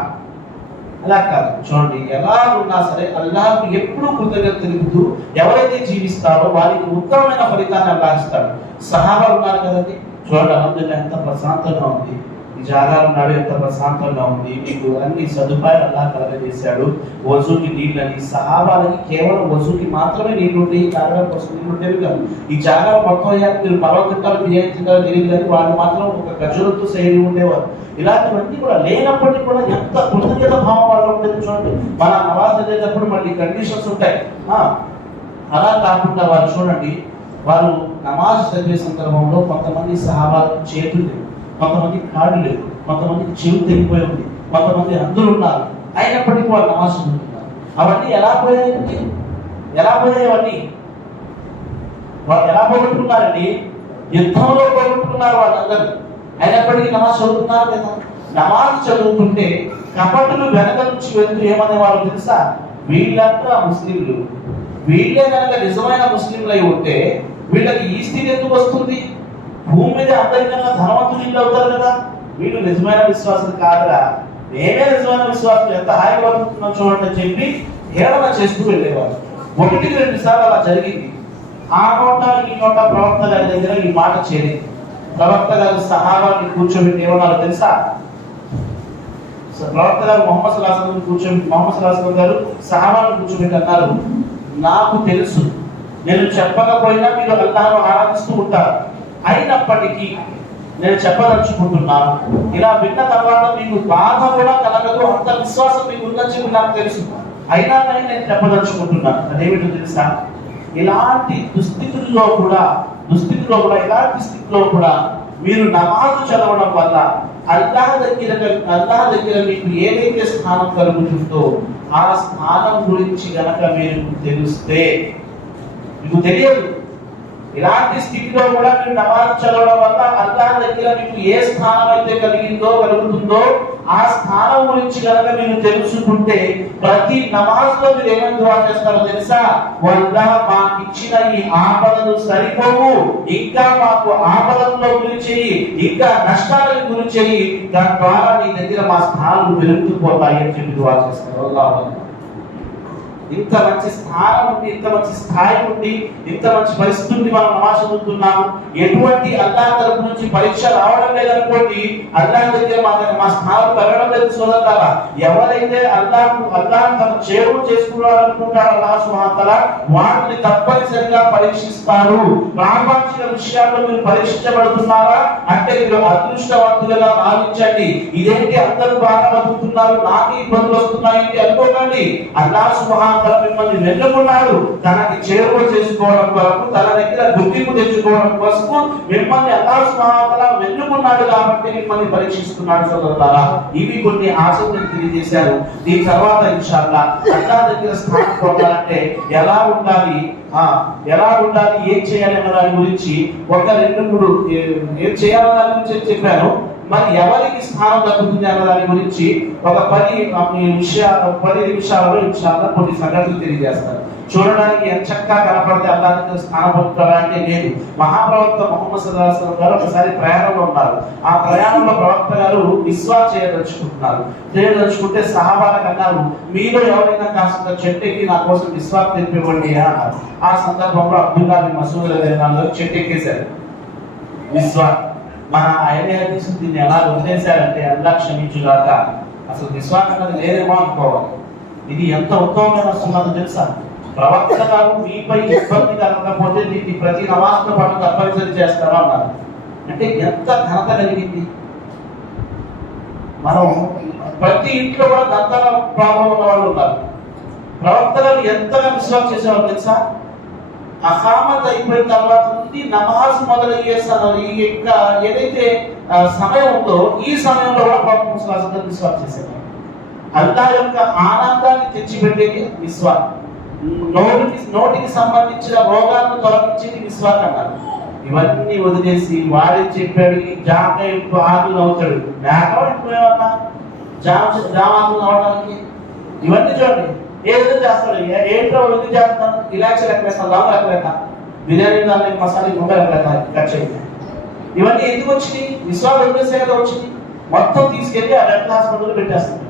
అలా కాదు. చూడండి, ఎలా ఉన్నా సరే అల్లాహ్కు ఎప్పుడు కృతజ్ఞత తెలుపుతూ ఎవరైతే జీవిస్తారో వారికి ఉత్తమమైన ఫలితాన్ని అల్లాహ్ ఇస్తాడు. సహాబా ఉన్నారు కదండి, చూడండి అల్హమ్దులిల్లాహ్ ఎంత ప్రశాంతంగా ఉంది, ఈ జాగాలు ఉన్నాడు ఎంత ప్రశాంతంగా ఉంది, మీకు అన్ని సదుపాయాలు అల్లాహ్ కలగజేశాడు. వజూకి నీళ్ళని, సహాబాలకి కేవలం వజూకి మాత్రమే నీళ్లు ఉంటాయి, తాగడం కోసం నీళ్ళు ఉండేవి కాదు. ఈ జాగాలు మొత్తం అయ్యాక మీరు పర్వతింటారు బిర్యానీ తింటారు తెలియదు, కానీ వాళ్ళు మాత్రం ఒక ఖర్జూరంతో శైలి ఉండేవారు. ఇలాంటివన్నీ కూడా లేనప్పటికీ కూడా ఎంత కృతజ్ఞత భావం వాళ్ళు ఉండేది చూడండి. మన నమాజ్ చదివేటప్పుడు మళ్ళీ కండిషన్స్ ఉంటాయి. అలా కాకుండా వారు చూడండి, వారు నమాజ్ చదివే సందర్భంలో కొంతమంది సహాబాలకు చేతులు లేవు, కొంతమంది కాళ్ళు లేవు, కొంతమందికి చెవి తెగిపోయి ఉంది, కొంతమంది అందరూ ఉన్నారు, అయినప్పటికీ వాళ్ళు నమాజ్ చదువుతున్నారు. అవన్నీ ఎలా పోయాయండి? ఎలా పోయాయి అవన్నీ? వాళ్ళు ఎలా పోగొట్టుకున్నారండి? యుద్ధంలో పోగొట్టుకున్నారు వాళ్ళందరూ, అయినప్పటికీ నమాజ్ చదువుతున్నారు లేదా? నమాజ్ చదువుతుంటే కపటులు వెనక నుంచి వెళ్తూ ఏమనేవారు తెలుసా? వీళ్ళంతా ముస్లింలు, వీళ్ళే కనుక నిజమైన ముస్లింలు అయి ఉంటే వీళ్ళకి ఈ స్థితి ఎందుకు వస్తుంది? భూమి మీద అందరికన్నా ధనవంతులు అవుతారు కదా, వీళ్ళు నిజమైన విశ్వాసం కాదురా, మేమే నిజమైన విశ్వాసం, ఎంత హాయిగా బతుకుతున్నాం చూడండి అని చెప్పి హేళన చేస్తూ వెళ్ళేవారు. 1-2 సార్లు అలా జరిగింది. ఆ నోట ఈ నోట ప్రవక్త గారి దగ్గర ఈ మాట చేరింది. ప్రవక్త గారు సహాబాని కూర్చోబెట్టి ఏమన్నారు తెలుసా? ప్రవక్త గారు మొహమ్మద్ సల్లాహు గారు సహాబాను కూర్చోబెట్టి అన్నారు, నాకు తెలుసు నేను చెప్పకపోయినా మీరు అల్లాహ్ను ఆరాధిస్తూ ఉంటారు, అయినప్పటికీ నేను చెప్పదలుచుకుంటున్నాను. ఇలా విన్న తర్వాత మీకు బాధ కూడా కలగదు, అంత విశ్వాసం మీకు ఉందని చెప్పి నాకు తెలుసు, అయినా నేను చెప్పదలుచుకుంటున్నాను. అదేమిటో తెలుసా? ఇలాంటి దుస్థితుల్లో కూడా ఇలాంటి స్థితిలో కూడా మీరు నమాజు చదవడం వల్ల అల్లాహ్ దగ్గర మీకు ఏదైతే స్థానం కలుగుతుందో ఆ స్థానం గురించి గనక మీరు తెలిస్తే, మీకు తెలియదు, ఇలాంటి స్థితిలో కూడా మీరు నమాజ్ చదవడం వల్ల అల్లాహ్ దగ్గర మీకు ఏ స్థానం అయితే కలుగుతుందో ఆ స్థానం గురించి కనుక మీరు తెలుసుకుంటే ప్రతి నమాజ్ లో మీరు ఏమని దుఆ చేస్తారో తెలుసా? వల్లాహ్ మాకు ఇచ్చిన ఈ ఆపదలు సరిపోవు, ఇంకా మాకు ఆపదల్లో గురి చేయి, ఇంకా నష్టాలకు గురి చేయి, దాని ద్వారా నీ దగ్గర మా స్థానాలు పెరుగుతుపోతాయి అని చెప్పి దుఆ చేస్తారు. అల్లాహ్ ఇంత మంచి స్థానం ఉండి, ఇంత మంచి స్థాయి ఉండి, ఇంత మంచి పరిస్థితి మనం నమాజ్ చదువుతున్నాము, ఎటువంటి అల్లాహ్ తరపు నుంచి పరీక్ష రావడం లేదనుకోండి, అల్లాహ్ దగ్గర మా స్థానం పెరగడం లేదు సోదరులారా. ఎవరైతే అల్లాహ్ తన చేరువ చేసుకోవాలనుకుంటారో అల్లాహ్ సుబ్హానహు వ తఆలా వారిని తప్పనిసరిగా పరీక్షిస్తాడు. ప్రాపంచిక విషయాల్లో మీరు పరీక్షించబడుతున్నారా అంటే మీరు అదృష్టవంతులుగా భావించండి. ఇదేంటి అందరూ బాగా బతుకుతున్నారు, నాకు ఇబ్బందులు వస్తున్నాయి అనుకోకండి. అల్లాహ్ సుబ్హానహు మిమ్మల్ని వెన్నుకున్నాడు తనకి చేరువ చేసుకోవడం కొరకు, తన దగ్గర గుర్తింపు తెచ్చుకోవడం కోసం మిమ్మల్ని అల్లాహ్ సుబ్హానహు వ తఆలా వెన్నుకున్నాడు కాబట్టి మిమ్మల్ని పరీక్షిస్తున్నాడు సోదరులారా. ఇవి కొన్ని ఆశలు తెలియజేశారు. దీని తర్వాత ఇన్షాల్లాహ్ అల్లాహ్ దగ్గర స్థానం పొందాలంటే ఎలా ఉండాలి, ఏం చేయాలి అన్న దాని గురించి ఒక 2-3 ఏం చేయాలన్న దాని గురించి చెప్పాను. మరి ఎవరికి స్థానం దక్కుతుంది అన్న దాని గురించి ఒక 10 నిమిషాలలో ఇన్షాల్లాహ్ కొన్ని సంగతులు తెలియజేస్తారు. చూడడానికి ఎంత చక్కగా కనపడితే అల్లాహ్ స్థానం పొందుతారంటే లేదు. మహాప్రవక్త ముహమ్మద్ సల్లల్లాహు అలైహి వసల్లం గారు ఒకసారి ప్రయాణంలో ఉన్నారు. ఆ ప్రయాణంలో ప్రవక్త గారు విశ్వాస్ చేయదలుచుకుంటే సహాబాలకు అన్నారు, మీలో ఎవరైనా కాస్త చెట్టెక్కి నా కోసం విశ్వాస్ తెలిపివ్వండి అన్నారు. ఆ సందర్భంలో అబ్దుల్లా బిన్ మసూద్ రలియల్లాహు అన్హు చెట్టెక్కేశారు. విశ్వాస్ మన ఆయన దీన్ని ఎలా వదిలేశారంటే అల్లాహ్ క్షమించుగాక, అసలు విశ్వాసం అనేది లేదేమో అనుకోవాలి. ఇది ఎంత ఉత్తమమైన సున్నతో తెలుసా? ప్రవక్త గారు మీపై ఇబ్బంది కలగకపోతే దీన్ని ప్రతి నమాజ్తో పాటు తప్పనిసరి చేస్తారా అన్నారు. అంటే ఎంత ఘనత కలిగింది. మనం ప్రతి ఇంట్లో కూడా దంతాల ప్రాబ్లం ఉన్న వాళ్ళు ఉన్నారు. ప్రవక్త గారు ఎంతగా విశ్వాసం చేసేవారు తెలుసా? అహామత్ అయిపోయిన తర్వాత నుండి నమాజ్ మొదలయ్యే ఏదైతే సమయం ఉందో ఈ సమయంలో కూడా ప్రవక్త విశ్వాసం చేసేవారు. అల్లాహ్ యొక్క ఆనందాన్ని తెచ్చిపెట్టేది విశ్వాస్. నోటికి సంబంధించిన రోగాలను తొలగించేది విశ్వాస్ అన్నారు. ఇవన్నీ వదిలేసి వాడే చెప్పాడు జామ ఆకులు అవుతాడు, మేకలు ఏమన్నా జామాకులు అవడానికి ఇవన్నీ చూడండి ఏదో చేస్తాడు. ఏంటో ఎందుకు చేస్తాను, ఇలాచి లెక్కలేస్తాను, లాభం లెక్కలేక బిర్యానీ దాన్ని మసాలా ముంగ లెక్కలేక కట్ చేయండి. ఇవన్నీ ఎందుకు వచ్చినాయి? విశ్వాసం వదిలేసే కదా వచ్చింది. మొత్తం తీసుకెళ్ళి ఆ డెంటల్ హాస్పిటల్ పెట్టేస్తాడు.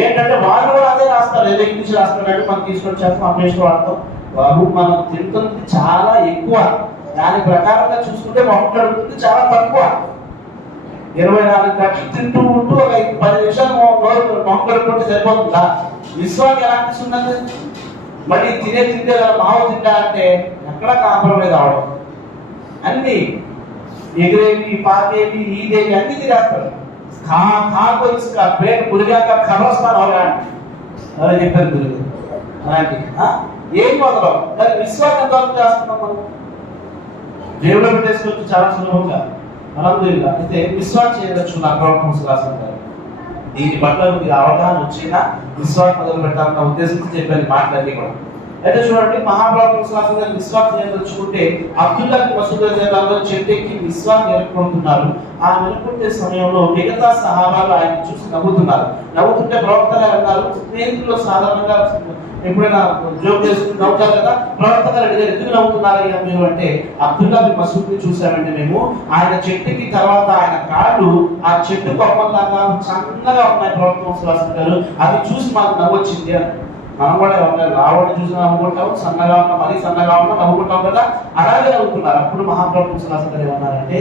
ఏంటంటే వాళ్ళు కూడా అదే రాస్తారు, ఏదో ఇంగ్లీష్ రాస్తున్నట్టు మనం తీసుకొని చేస్తాం, అప్డేషన్ వాడతాం. బాబు మనం తింటుంది చాలా ఎక్కువ, దాని ప్రకారంగా చూసుకుంటే మొక్కడుతుంది చాలా తక్కువ. 24 గంటలు తింటూ ఉంటూ ఒక 10 నిమిషాలు మొక్కడుకుంటే సరిపోతుందా? విశ్వాసం ఎలాంటి ఉన్నది? మరి తింటే మావ తింటా అంటే ఎక్కడ కాంప్రమైజ్ అవడం, అన్ని ఎగిరేవి పాకేవి ఈదేవి అన్ని తినేస్తారు. खाको इसका पेट मुर्गा का खरस्तान हो रहा है अरे చెప్పారు గురువు అలాంటి ఏం మొదలు మరి విశ్వాసం ఎంత చేస్తున్నాం మనం దేవుడు పెట్టేసుకోవచ్చు చాలా సులభంగా అల్హమ్దులిల్లాహ్. అయితే విశ్వాసం చేయవచ్చు నా ప్రవక్త ముస్లిం గారు దీని పట్ల మీకు అవగాహన వచ్చినా విశ్వాసం మొదలు పెట్టాలన్న ఉద్దేశంతో చెప్పాను మాటలన్నీ కూడా. అయితే చూడండి, మహాప్రభు విశ్వాసం నేర్చుకుంటే అబ్దుల్లా మసూద్ రలియల్లాహు చెట్టెక్కి విశ్వాసం నేర్చుకుంటున్నారు. ఆ వెనుకుంటే సమయంలో మిగతా సహాబాలు ఆయన చూసి నవ్వుతుంటే ప్రవక్త గారు అన్నారు, స్నేహితుల్లో సాధారణంగా ఎప్పుడైనా జోక్ చేసుకుని నవ్వుతారు కదా, ప్రవక్త గారు అడిగారు, ఎందుకు నవ్వుతున్నారయ్యా మీరు అంటే, అబ్దుల్లా మసూద్ ని చూసామండి మేము, ఆయన చెట్టుకి తర్వాత ఆయన కాళ్ళు ఆ చెట్టు కొమ్మలాగా చల్లగా ఉన్నాయి ప్రవక్త గారు, అవి చూసి మాకు నవ్వొచ్చింది అని. మనం కూడా లావణ్ణి చూసి నవ్వుకుంటాం, సన్నగా ఉన్నా మరీ సన్నగా ఉన్నా నవ్వుకుంటాం కదా, అలాగే నవ్వుతున్నారు. అప్పుడు మహాప్రభు గారు ఏమన్నారంటే,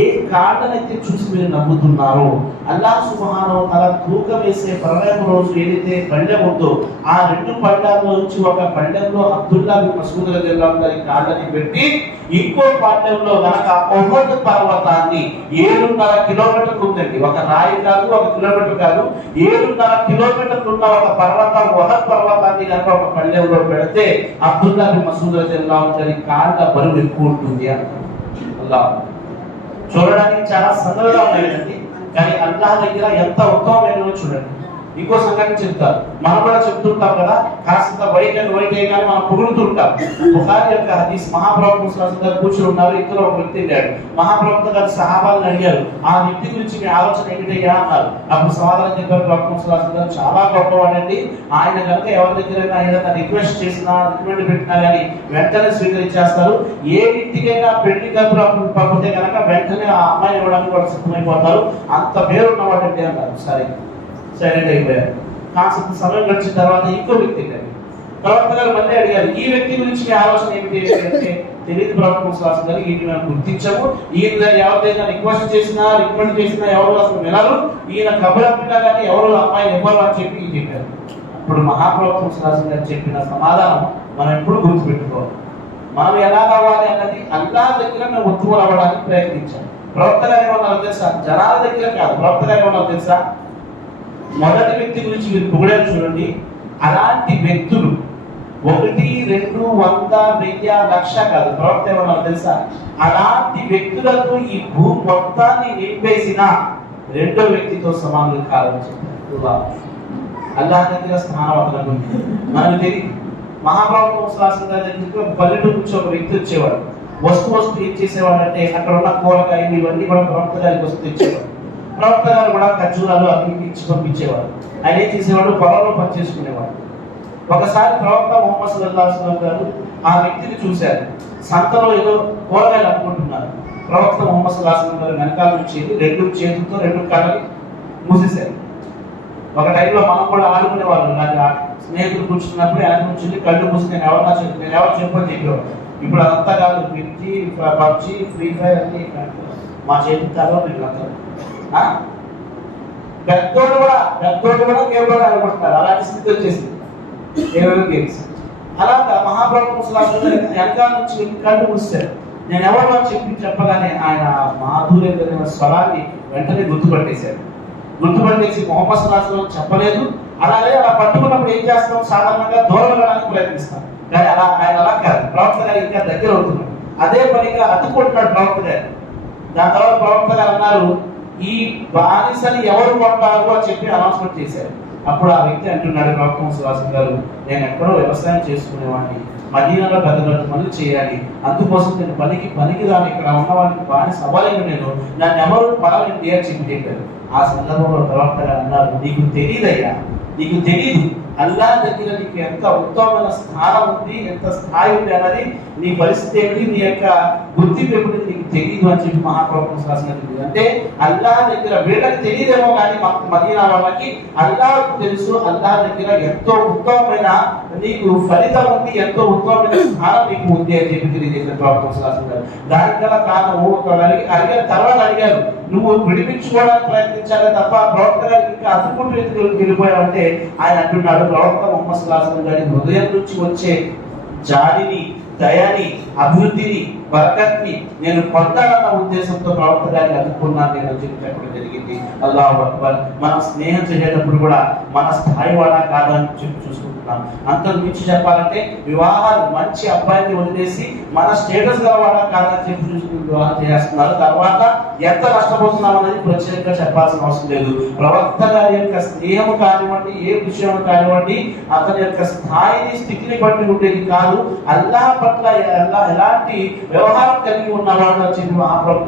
ఏ కాళ్ళనైతే చూసి మీరు నవ్వుతున్నారు, అల్లాహ్ సుబ్హానహు వ తఆలా తూకం వేసే ప్రళయం రోజు ఏదైతే పళ్ళెం ఉందో ఆ 2 పళ్ళెంలో నుంచి ఒక పళ్ళెంలో అబ్దుల్లా మసూద్ రలియల్లాహు గారి కాళ్ళని పెట్టి ఇంకో పళ్ళెంలో గనక ఉహద్ పర్వతాన్ని 7.5 కిలోమీటర్లు ఉందండి, ఒక రాయి కాదు, 1 కిలోమీటర్ కాదు, 7.5 కిలోమీటర్లు ఉన్న ఒక పర్వతం ఉహద్ పర్వతాన్ని కనుక ఒక పళ్ళెంలో పెడితే అబ్దుల్లా మసూద్ రలియల్లాహు గారి కాళ్ళ బరువు ఎక్కువ ఉంటుంది అంటారు. చూడడానికి చాలా సందర్భంగా ఉన్నాయి కానీ అల్లాహ్ దగ్గర ఎంత ఉత్తమమైనదో చూడండి. ఇంకో సంగతి చెప్తారు, మనం కూడా చెప్తుంటాం కదా, కాస్త వైట్ అయ్యగానే మనం పొగుడుతూ ఉంటాం. బుఖారీ యొక్క హదీస్, మహాప్రభు గారు కూర్చుని ఉన్నారు, ఇద్దరు ఒక వ్యక్తి వెళ్ళాడు. మహాప్రభు గారు సహాబాలను అడిగారు, ఆ వ్యక్తి గురించి మీ ఆలోచన ఏమిటయ్యా అన్నారు. అప్పుడు సమాధానం చెప్పారు, ప్రవక్త గారు చాలా గొప్పవాడండి, ఆయన కనుక ఎవరి దగ్గర ఏదైనా రిక్వెస్ట్ చేసినా రికమెండ్ పెట్టినా కానీ వెంటనే స్వీకరించేస్తారు. ఏ ఇంటికైనా పెళ్లి కబురు పంపితే కనుక వెంటనే ఆ అమ్మాయి ఇవ్వడానికి కూడా సిద్ధమైపోతారు, అంత పేరున్నవాడండి అన్నారు. సైలెంట్ అయిపోయారు. కాస్త సమయం గడిచిన తర్వాత ఇంకో వ్యక్తి ప్రవక్త గారు మళ్ళీ అడిగారు, ఈ వ్యక్తి గురించి మీ ఆలోచన ఏమిటి అంటే, తెలియదు ప్రవక్త గారు, ఈయన మేము గుర్తించము, ఈయన ఎవరిదైనా రిక్వెస్ట్ చేసినా రికమెండ్ చేసినా ఎవరు అసలు వినరు, ఈయన కబురంపినా కానీ ఎవరు అమ్మాయిని ఇవ్వరు అని చెప్పి చెప్పారు. ఇప్పుడు మహాప్రవక్త గారు చెప్పిన సమాధానం మనం ఎప్పుడు గుర్తుపెట్టుకోవాలి. మనం ఎలా కావాలి అన్నది అల్లాహ్ దగ్గర మేము ఉత్తములు అవ్వడానికి ప్రయత్నించాం. ప్రవక్త గారు ఏమన్నారు తెలుసా, జనాల దగ్గర కాదు, ప్రవక్త గారు ఏమన్నారు తెలుసా, మొదటి వ్యక్తి గురించి మీరు పొగిడారు చూడండి, అలాంటి వ్యక్తులు 1, 2, 100, 1000, 1,00,000 కాదు. ప్రవక్త ఏమన్నారు తెలుసా, అలాంటి వ్యక్తులకు ఈ భూమి మొత్తాన్ని నింపేసిన రెండో వ్యక్తితో సమానం కాదని చెప్పారు. అల్లాహ్ దగ్గర స్థానవతనం మనకు తెలియదు. మహాప్రభు దగ్గరికి పల్లెటూరు నుంచి ఒక వ్యక్తి వచ్చేవాడు, వస్తు ఏం చేసేవాడు అంటే, అక్కడ ఉన్న కూరగాయలు ఇవన్నీ కూడా ప్రవక్త గారికి వస్తూ తెచ్చేవాడు. ప్రవక్త గారు కూడా ఖర్జూరాలు అవి ఇచ్చి పంపించేవాడు. ఆయన ఏం చేసేవాడు, పొలంలో పనిచేసుకునేవాడు. ఒకసారి ప్రవక్త ముహమ్మద్ సల్లల్లాహు అలైహి వసల్లం గారు ఆ వ్యక్తిని చూశారు, సంతలో ఏదో కూరగాయలు అమ్ముకుంటున్నారు. ప్రవక్త ముహమ్మద్ సల్లల్లాహు అలైహి వసల్లం గారు వెనకాల నుంచి 2 చేతులతో 2 కళ్ళని మూసేశారు. ఒక టైంలో మనం కూడా ఆడుకునేవాళ్ళు, నాకు స్నేహితులు కూర్చున్నప్పుడు వెనక నుంచి కళ్ళు మూసి నేను ఎవరు చెప్పని చెప్పేవాడు. ఇప్పుడు అదంతా కాదు, పిచ్చి పబ్జి ఫ్రీ ఫైర్ అన్ని మా చేతి కాలంలో వీళ్ళందరూ పెద్దోడు కూడా గేమ్ అనుకుంటున్నారు. అలాంటి స్థితి వచ్చేసింది ఏవేవో గేమ్స్. అలాగా మహాప్రభు వెనకాల నుంచి కళ్ళు మూసారు. నేను ఎవరు అని చెప్పగానే ఆయన మాధుర్య స్వరాన్ని వెంటనే గుర్తుపట్టేశారు. గుర్తుపట్టేసి ముహమ్మద్ సల్లల్లాహు చెప్పలేదు. అలాగే అలా పట్టుకున్నప్పుడు ఏం చేస్తాం, సాధారణంగా దూరం వెళ్ళడానికి ప్రయత్నిస్తాం, కానీ ఆయన అలా కాదు. ప్రవక్త గారు ఇంకా దగ్గర అవుతున్నాడు, అదే పనిగా అతుక్కుంటున్నాడు ప్రవక్త గారు. దాని తర్వాత ప్రవక్త గారు అన్నారు, ఈ బానిసని ఎవరు కొంటారు అని చెప్పి అనౌన్స్మెంట్ చేశారు. అప్పుడు ఆ వ్యక్తి అంటున్నాడు, ప్రవక్త గారు, నేను ఎక్కడో వ్యవసాయం చేసుకునేవాడిని, మదీనాలో పెద్ద పనులు చేయాలి, అందుకోసం నేను పనికి రాని ఇక్కడ ఉన్న వాళ్ళకి బానిస అవ్వలేను, నేను నన్ను ఎవరు పరాలండి అని చెప్పి చెప్పారు. ఆ సందర్భంలో ప్రవక్త గారు అన్నారు, నీకు తెలియదయ్యా, నీకు తెలియదు అల్లాహ్ దగ్గర నీకు ఎంత ఉత్తమమైన స్థానం ఉంది, ఎంత స్థాయి ఉంది అన్నది, నీ పరిస్థితి ఏమిటి, నీ యొక్క గుర్తింపు ఏమిటి నీకు తెలియదు అని చెప్పి మహాప్రభు శాసనం. అంటే అల్లాహ్ దగ్గర వీళ్ళకి తెలియదేమో కానీ మదీనా వాళ్ళకి అల్లాహ్కు తెలుసు, అల్లాహ్ దగ్గర ఎంతో ఉత్తమమైన నీకు ఫలితం ఉంది, ఎంతో ఉత్తమమైన స్థానం నీకు ఉంది అని చెప్పి తెలియజేసిన ప్రవక్త శాసనం. దానికి గల కారణం అడిగారు. తర్వాత అడిగారు, నువ్వు విడిపించుకోవడానికి ప్రయత్నించాలి తప్ప ప్రవక్త గారికి ఇంకా అతుకుంటూ వెళ్ళిపోయావంటే ఆయన అంటున్నాడు, ప్రవక్త ముహమ్మద్ సల్లల్లాహు అలైహి వసల్లం గారి హృదయం నుంచి వచ్చే జాలిని, దయని, అభివృద్ధిని, బరకత్ని నేను పొందాలన్న ఉద్దేశంతో ప్రవక్త గారిని అతుక్కున్నాను నేను చెప్పడం జరిగింది. అల్లాహు అక్బర్. మనం స్నేహం చేసేటప్పుడు కూడా మన స్థాయి వాడా కాదని చెప్పి చూసుకుంటున్నాం. అనుకుంటున్నాను. అంతకు మించి చెప్పాలంటే వివాహాలు మంచి అబ్బాయిని వదిలేసి మన స్టేటస్ గలవాడా కాదని చెప్పి చూసుకుని వివాహం చేస్తున్నారు. తర్వాత ఎంత నష్టపోతున్నాం అనేది ప్రత్యేకంగా చెప్పాల్సిన అవసరం లేదు. ప్రవక్త గారి యొక్క స్నేహం కానివ్వండి, ఏ విషయం కానివ్వండి, అతని యొక్క స్థాయిని స్థితిని బట్టి ఉండేది కాదు. అల్లాహ్ పట్ల ఎలాంటి వ్యవహారం కలిగి ఉన్నవాడు అని చెప్పి మహాప్రభు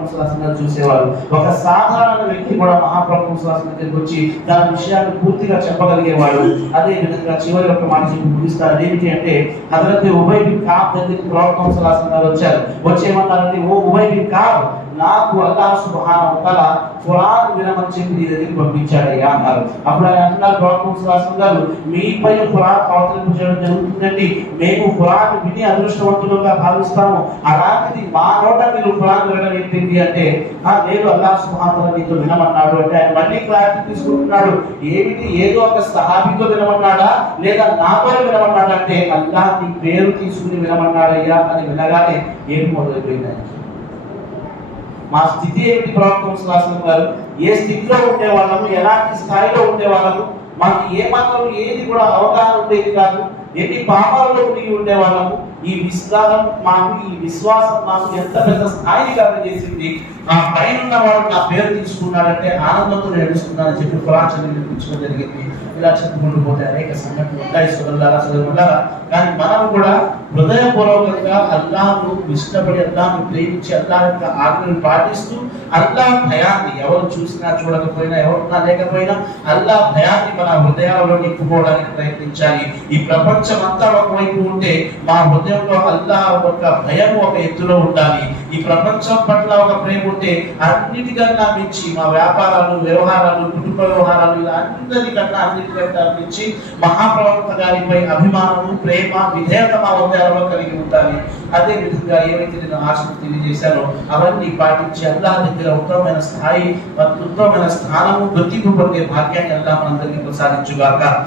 చూసేవారు. ఒక సాధారణ వ్యక్తి కూడా మహాప్రభు దగ్గరికి వచ్చి తన విషయాన్ని పూర్తిగా చెప్పగలిగేవాడు. అదే విధంగా చివరి ఒక మాట చెప్పి ముగిస్తారు. ఏమిటి అంటే, హజరత్ ఉబయ్ బిన్ కఅబ్ దగ్గరికి ప్రవక్త సల్లల్లాహు వచ్చారు. వచ్చేమన్నారంటే, ఓ ఉబయ్ బిన్ కఅబ్, నాకు అల్లాహ్ సుబ్హానహు వ తఆలా ఖురాన్ వినమని చెప్పి నీ దగ్గరికి పంపించాడయ్యా అన్నారు. అప్పుడు ఆయన అన్నారు, ప్రవక్త సల్లల్లాహు గారు, మీపై ఖురాన్ అవతరింపజేయడం జరుగుతుందండి. మేము ఖురాన్ విని అదృష్టవంతులుగా భావిస్తాము. అలాంటిది మా నోట మీరు ఖురాన్ వినడం ఏంటి అంటే, లేదు అల్లాహ్ సుబ్హానహు వ తఆలా నీతో వినమన్నాడు అంటే ఆయన మళ్ళీ క్లారిటీ తీసుకుంటున్నాడు. ఏమిటి, ఏదో ఒక సహాబీతో వినమన్నాడా లేదా నాతో వినమన్నాడా అంటే, అల్లాహ్ నీ పేరు తీసుకుని వినమన్నాడయ్యా అని వినగానే ఏమి మొదలైపోయింది. మా స్థితి ఏమిటి ప్రవక్త సల్లల్లాహు గారు, ఏ స్థితిలో ఉండేవాళ్ళము, ఎలాంటి స్థాయిలో ఉండేవాళ్ళము, మాకు ఏ మాత్రం ఏది కూడా అవగాహన ఉండేది కాదు, ఎన్ని పాపాలలో మునిగి ఉండేవాళ్ళము. ఈ విశ్వాసం మాకు ఎంత పెద్ద స్థాయిని కలగజేసింది. ఆ పైన వాడు నా పేరు తీసుకున్నాడంటే ఆనందంతో నడుస్తున్నానని చెప్పి ఖురాన్ చదివించడం జరిగింది. ఇలా చెప్పుకుంటూ పోతే అనేక సంఘటనలు ఉంటాయి సోదరులారా. కానీ మనం కూడా హృదయపూర్వకంగా అల్లాహ్ను ఇష్టపడి, అల్లాహ్ను ప్రేమించి, అల్లాహ్ యొక్క ఆజ్ఞను పాటిస్తూ, అల్లాహ్ భయాన్ని ఎవరు చూసినా చూడకపోయినా, ఎవరున్నా లేకపోయినా అల్లాహ్ భయాన్ని మన హృదయాలలో నింపుకోవడానికి ప్రయత్నించాలి. ఈ ప్రపంచం అంతా ఒకవైపు ఉంటే మా హృదయంలో అల్లాహ్ యొక్క భయం ఒక ఎత్తులో ఉండాలి. ఈ ప్రపంచం పట్ల ఒక ప్రేమ ఉంటే అన్నిటికన్నా మించి మా వ్యాపారాలు, వ్యవహారాలు, కుటుంబ వ్యవహారాలు ఇలా అన్నిటికన్నా మించి మహాప్రవక్త గారిపై అభిమానము, ప్రేమ, విధేయత మా హృదయాలలో కలిగి ఉండాలి. అదే విధంగా ఏవైతే నేను ఆశను తెలియజేశానో అవన్నీ పాటించి అల్లాహ్ దగ్గర ఉత్తమమైన స్థాయి, ఉత్తమమైన స్థానము, గుర్తింపు పొందే భాగ్యాన్ని అల్లాహ్ మనందరికీ ప్రసాదించుగాక.